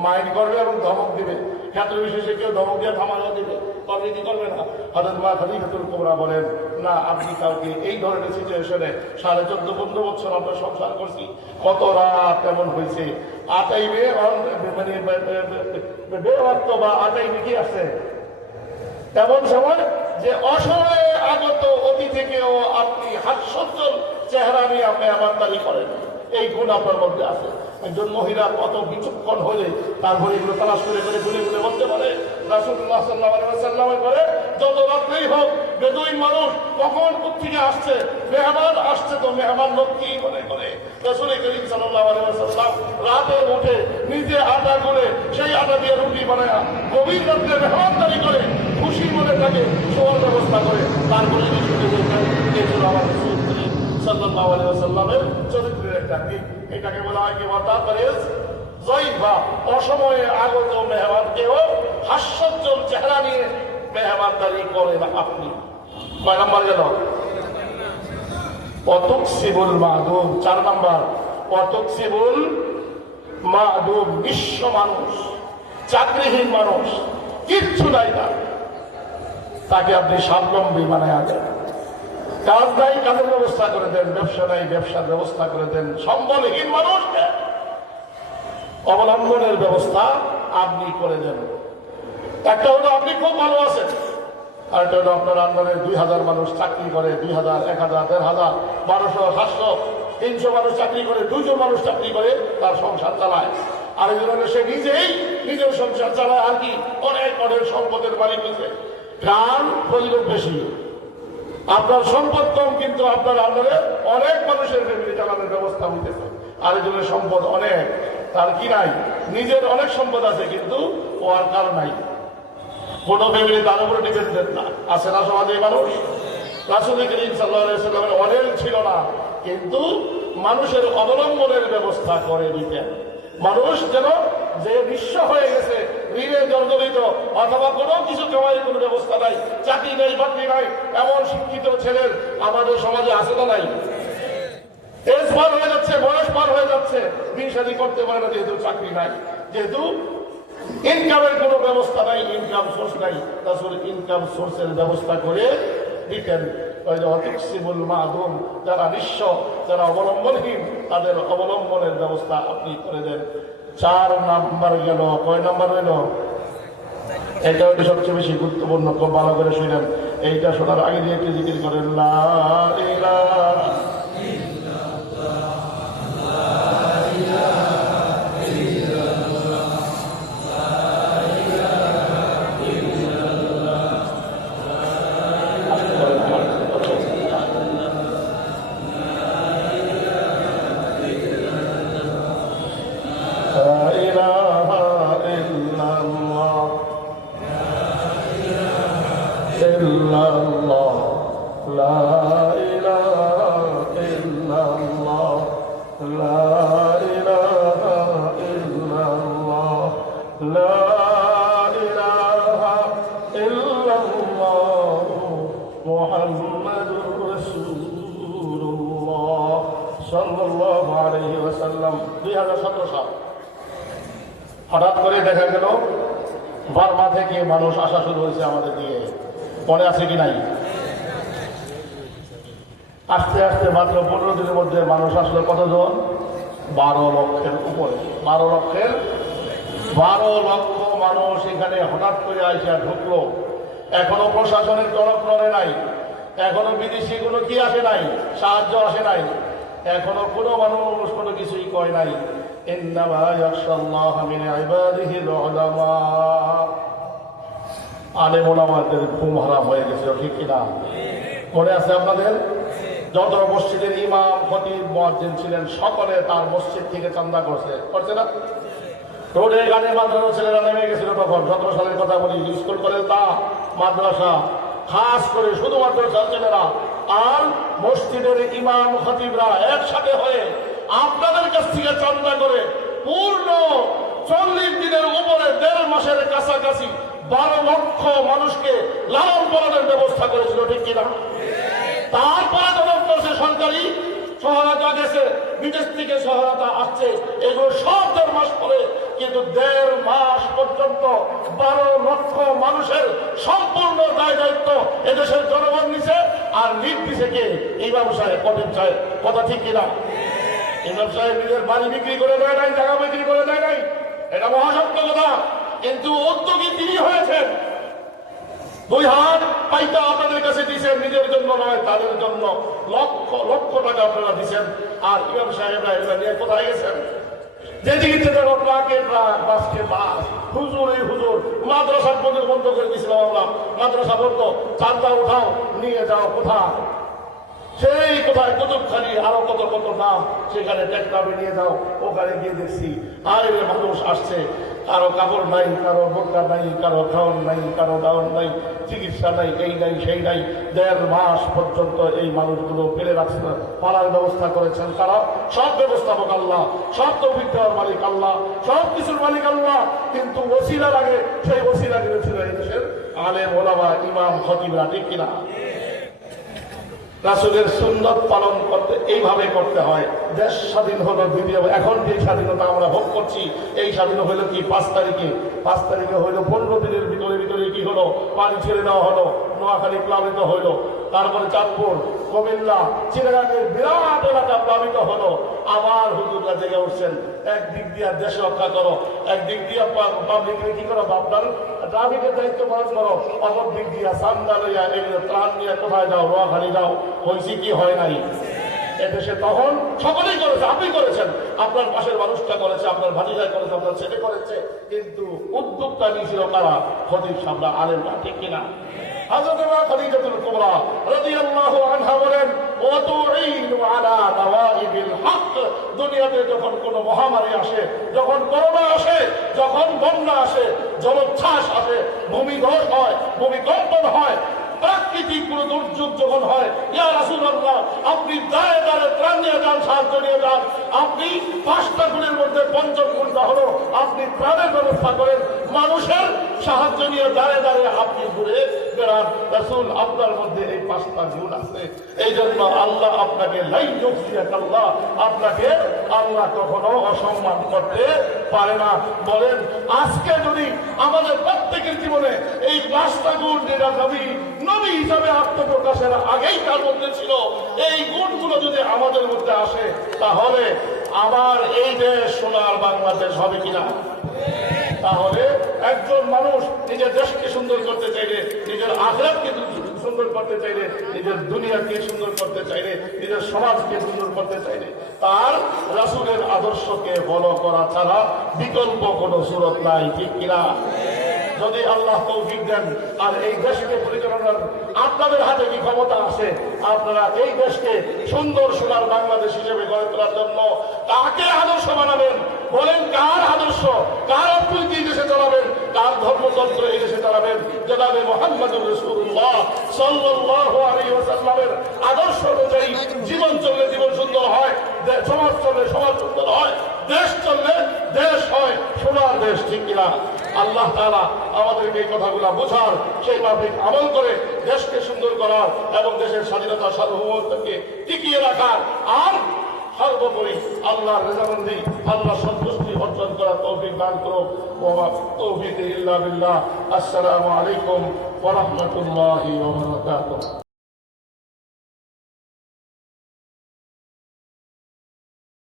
মাইন্ড করবে এবং ধমক দিবে। ক্ষেত্র বিশেষে কেউ ধমক দিয়ে থামানো দিবে, তবে কি করবে না। হযরত মা খাদিজাতুল কুবরা বলেন, না আপনি কাউকে এই ধরনের সিচুয়েশনে 14.5-15 বছর আমরা সংসার করছি, কত রাত এমন হয়েছে, আটাইবে মানে বেওয়াক্ত বা আটাইবে কি আছে এমন সময় যে অসময়ে আগত অতিথিকেও আপনি হাস্যোজ্জ্বল চেহারা নিয়ে আপনি মেহমানদারি করেন। এই গুণ আপনার মধ্যে আছে। একজন মহিলা কত বিচক্ষণ হলে তারপরে এগুলো তালাশ করে করে গুলি গুলে বলতে পারে। রাসূলুল্লাহ সাল্লাল্লাহু আলাইহি ওয়াসাল্লামের পরে যত রাত্রেই হোক, বেদুইন মানুষ কখন কোত্থেকে আসছে, মেহমান আসছে, তো মেহমান লোক কি মনে করে। রাসূল করিম সাল্লাল্লাহু আলাইহি ওয়াসাল্লাম রাতে উঠে নিজে আটা করে সেই আটা দিয়ে রুটি বানায় গভীর রাত্রে মেহমানদারি করে, খুশি মনে থাকে, শোয়ার ব্যবস্থা করে, তারপরে আমার রাসূল সাল্লাল্লাহু আলাইহি ওয়াসাল্লামের চরিত্রের একটা দিক। এটাকে বলা হয় কি ওয়াতাফারিজ যায়ফা, অসময়ে আগত মেহমানকেও হাস্যোজ্জ্বল চেহারা নিয়ে মেহমানদারি করেন আপনি। কয় নাম্বার গেল? অতুকসিবুল মাদুম। 4 নাম্বার অতুকসিবুল মাদুম। বিশ্ব মানুষ, চাকরিহীন মানুষ, কিচ্ছু নাই তাকে আপনি স্বাবলম্বী বানায় দেন। কাজ নাই, কাজের ব্যবস্থা করে দেন। ব্যবসা নাই, ব্যবসার ব্যবস্থা করে দেন। সম্বলহীন মানুষকে অবলম্বনের ব্যবস্থা আপনি করে দেন। একটা হলো আপনি খুব ভালো আছেন, আর একটা হলো আপনার আন্ডারে 2000 মানুষ চাকরি করে, 2000, 1000, 1500, 1200, 700, 300 মানুষ চাকরি করে, 200 মানুষ চাকরি করে, তার সংসার চালায়। আরেকজন হলো সে নিজের সংসার চালায়, আর কি অনেক অনেক সম্পদের মালিক হয়েছে। কার প্রয়োজন বেশি? আপনার সম্পদ কম, কিন্তু আপনার আন্ডারে অনেক মানুষের ফ্যামিলি চালানোর ব্যবস্থা হইতেছে। আরেকজনের সম্পদ অনেক, তার কি নাই, নিজের অনেক সম্পদ আছে কিন্তু ও আর কার নাই। কোন ফ্যামিলি তার উপরে ডিপেন্ডেন্ট না। আছে না সমাজে মানুষ? রাসূল করিম সাল্লাল্লাহু আলাইহি ওয়াসাল্লামের অনেক ছিল না, কিন্তু মানুষের অবলম্বনের ব্যবস্থা করে দিতেন। মানুষ যেন যে নিঃস্ব হয়ে গেছে, ঋণে জর্জরিত, অথবা কোনো কিছু কামাইয়ের কোনো ব্যবস্থা নাই, চাকরি নেই, বাকরি নাই, এমন শিক্ষিত ছেলের আমাদের সমাজে আছে না নাই? এজ পার হয়ে যাচ্ছে, বয়স পার হয়ে যাচ্ছে, বিয়ে শাদী করতে পারে না, যেহেতু চাকরি নাই, যেহেতু ইনকামের কোনো ব্যবস্থা নাই, ইনকাম সোর্স নাই। রাসূল ইনকাম সোর্সের ব্যবস্থা করে দিতেন। অতুকসিবুল মাদুম, যারা নিঃস্ব, যারা অবলম্বনহীন, তাদের অবলম্বনের ব্যবস্থা আপনি করে দেন। 4 নাম্বার গেল। কয় নাম্বার হইল? এটা হচ্ছে সবচেয়ে বেশি গুরুত্বপূর্ণ। খুব ভালো করে শুনেন। এইটা শোনার আগে দিয়ে একটি জিকির করেন, লা ইলাহা লা ইলাহা ইল্লাল্লাহ, লা ইলাহা ইল্লাল্লাহ, লা ইলাহা ইল্লাল্লাহ মুহাম্মাদুর রাসূলুল্লাহ সাল্লাল্লাহু আলাইহি ওয়াসাল্লাম। 2017 সাল হঠাৎ করে দেখা গেল বার্মা থেকে মানুষ আসা শুরু হয়েছে আমাদের দিকে, মনে আছে কি নাই? আস্তে আস্তে মাত্র 15 দিনের মধ্যে মানুষ আসলো কতজন? 12 লক্ষের উপরে। 12 লক্ষ মানুষ এখানে হঠাৎ করে আইসা ঢুকলো। এখনো প্রশাসনের তরফ নড়ে নাই, এখনো বিদেশি কোনো কি আসে নাই, সাহায্য আসে নাই, এখনো কোনো মানুষ কোনো কিছুই কয় নাই। ইন্নামা ইয়াখশাল্লাহা মিন ইবাদিহিল উলামা। আলেম ওলামাদের ঘুম হারাম হয়ে গেছিল, ঠিক কিনা? মনে আছে আপনাদের? যত মসজিদের ইমাম খতিব মুয়াজ্জিন ছিলেন সকলে তার মসজিদ থেকে চাঁদা করছে না? রোডে গানে মাদ্রাসা ছেলেরা নেমে গেছিল তখন, 17 সালের কথা বলি। স্কুল কলেজ তা মাদ্রাসা খাস করে শুধুমাত্র ছেলেরা আর মসজিদের ইমাম খতিবরা একসাথে হয়ে আপনাদের কাছ থেকে চাঁদা করে পূর্ণ 40 দিনের উপরে 1.5 মাসের কাছাকাছি 12 লক্ষ মানুষকে লালন পালনের ব্যবস্থা করেছিল, ঠিক কিনা? তারপরে তদন্ত করছে, সরকারি সহায়তা গেছে, বিদেশ থেকে সহায়তা আসছে, এগুলো সব 1.5 মাস পরে, কিন্তু 1.5 মাস পর্যন্ত 12 লক্ষ মানুষের সম্পূর্ণ দায় দায়িত্ব এদেশের জনগণ নিছে। আর লিড দিছে কে? ইমাম সাহেব, খতিব সাহেব। কথা ঠিক কিনা? ইমাম সাহেব নিজের বাড়ি বিক্রি করে দেয় নাই, জায়গা বিক্রি করে দেয় নাই, এটা মহাসত্য কথা। কিন্তু উদ্যোগী তিনি হয়েছেন। 2 হাত পাইতা আপনাদের কাছে দিচ্ছেন, নিজের জন্য নয়, তাদের জন্য লক্ষ লক্ষ টাকা আপনারা দিচ্ছেন। আর ইমাম সাহেবরা এগুলো নিয়ে কোথায় গেছেন? যেদিকে ট্রাকে ট্রাক, বাসকে বাস, হুজুর এই হুজুর, মাদ্রাসা বন্ধ করে দিয়েছিলাম আমরা। মাদ্রাসা বলতো চাঁদা উঠাও, নিয়ে যাও কোথায়? সেই কোথায় কুতুবখানি, আরো কত কত নাম, সেখানে টেকনামে নিয়ে যাও। ওখানে গিয়ে দেখছি আরে মানুষ আসছে, কারো কাপড় নাই, কারো বোরকা নাই, কারো খাওয়ান নাই, কারো দাওয়ান নাই, চিকিৎসা নাই, এই নাই সেই নাই। 1.5 মাস পর্যন্ত এই মানুষগুলো ফেলে রাখছে, পালার ব্যবস্থা করেছেন কারা? সব ব্যবস্থাপক আল্লাহ, সব তৌফিক দেওয়ার মালিক আল্লাহ, সব কিছুর মালিক আল্লাহ। কিন্তু ওসিলার আগে সেই ওসিলা ছিল এদেশের আলেম ওলামা, ইমাম খতিবরা, ঠিক কিনা? রাসূলের সুন্নাত পালন করতে এইভাবে করতে হয়। দেশ স্বাধীন হলো দ্বিতীয়, এখন যে স্বাধীনতা আমরা ভোগ করছি, এই স্বাধীন হলো কি 5 তারিখে। 5 তারিখে হইলো 15 দিনের ভিতরে কি হলো? পানি ছেড়ে দেওয়া হলো, নোয়াখালী প্লাবিত হইলো, তারপরে চাঁদপুর, কুমিল্লা, চিটাগাংয়ের বিরাট এলাকা প্লাবিত হলো। আবার হুজুররা জেগে উঠছেন, একদিক দিয়ে দেশ রক্ষা করো, একদিক দিয়ে পাবলিকের কি করো, আপনার ট্রাফিকের দায়িত্ব পালন করো, অপর দিক দিয়ে চান্দা লইয়া এগুলো ত্রাণ নিয়ে কোথায় যাও? নোয়াখালী যাও। হয়েছে কি হয় নাই? এদেশে তখন সকলেই করেছে, আপনি করেছেন, আপনার পাশের মানুষটা করেছে, আপনার ভাতিজা করেছে, আপনার ছেলে করেছে, কিন্তু উদ্যোগটা নিয়েছিল কারা? খতিব সাহেবরা, আলেমরা, ঠিক কিনা? হযরত খাদিজাতুল কুবরা রাদিয়াল্লাহু আনহা বলেন, ওয়া তুঈনু আলা নাওয়াইবিল হক। দুনিয়াতে যখন কোনো মহামারী আসে, যখন করোনা আসে, যখন বন্যা আসে, জলোচ্ছ্বাস আসে, ভূমিধস হয়, ভূমিকম্পন হয়, প্রাকৃতিক কোন দুর্যোগ যখন হয়, ইয়া রাসূলুল্লাহ আপনি দাঁড়ে দাঁড়ে ত্রাণ নিয়ে যান, সাহায্য নিয়ে যান। আপনি 5টা গুণের মধ্যে 5ম গুণটা হলো আপনি ত্রাণের ব্যবস্থা করেন, মানুষের সাহায্য নিয়ে দাঁড়ে দাঁড়ে আপনি ঘুরে বেড়ান। রাসূল আপনার মধ্যে এই 5টা গুণ আছে, এই জন্য আল্লাহ আপনাকে আপনাকে আল্লাহ কখনো অসম্মান করতে পারে না। বলেন আজকে যদি আমাদের প্রত্যেকের জীবনে এই 5টা গুণ, যেটা নবী হিসাবে আত্মপ্রকাশের আগেই তার মধ্যে ছিল, এই গুণগুলো যদি আমাদের মধ্যে আসে, তাহলে আবার এই দেশ সোনার বাংলাদেশ হবে কিনা? তাহলে একজন মানুষ নিজের দেশকে সুন্দর করতে চাইলে, নিজের আখিরাতকে সুন্দর করতে চাইলে, নিজের দুনিয়াকে সুন্দর করতে চাইলে, নিজের সমাজকে সুন্দর করতে চাইলে, তার রাসূলের আদর্শকে ফলো করা ছাড়া বিকল্প কোনো সুরত নাই, ঠিক কিনা? যদি আল্লাহ তৌফিক দেন আর এই দেশকে পরিচালনার আপনাদের হাতে কি ক্ষমতা আছে, আপনারা এই দেশকে সুন্দর সোনার বাংলাদেশ হিসেবে গড়ে তোলার জন্য কাকে আদর্শ বানাবেন? বলেন কার আদর্শ, কার অভ্যুত্থান দেশে চালাবেন, কার ধর্মতন্ত্র এই দেশে চালাবেন? জনাবে মুহাম্মদুর রাসূলুল্লাহ সাল্লাল্লাহু আলাইহি ওয়াসাল্লামের আদর্শ অনুযায়ী জীবন চললে জীবন সুন্দর হয়, সমাজ চললে সমাজ সুন্দর হয়, দেশ চললে দেশ হয় সোনার দেশ, ঠিক কিনা? আল্লাহ তাআলা আমাদেরকে এই কথাগুলো বোঝার, সেই মাফিক আমল করে দেশকে সুন্দর করার এবং দেশের স্বাধীনতা সার্বভৌমত্বকে টিকিয়ে রাখার, আর সর্বোপরি আল্লাহর রেজামন্দি, আল্লাহ সন্তুষ্টি অর্জন করার তৌফিক দান করুন। ওয়া তৌফিক ইল্লা বিল্লাহ। আসসালামু আলাইকুম ওয়া রাহমাতুল্লাহি ওয়া বারাকাতুহু।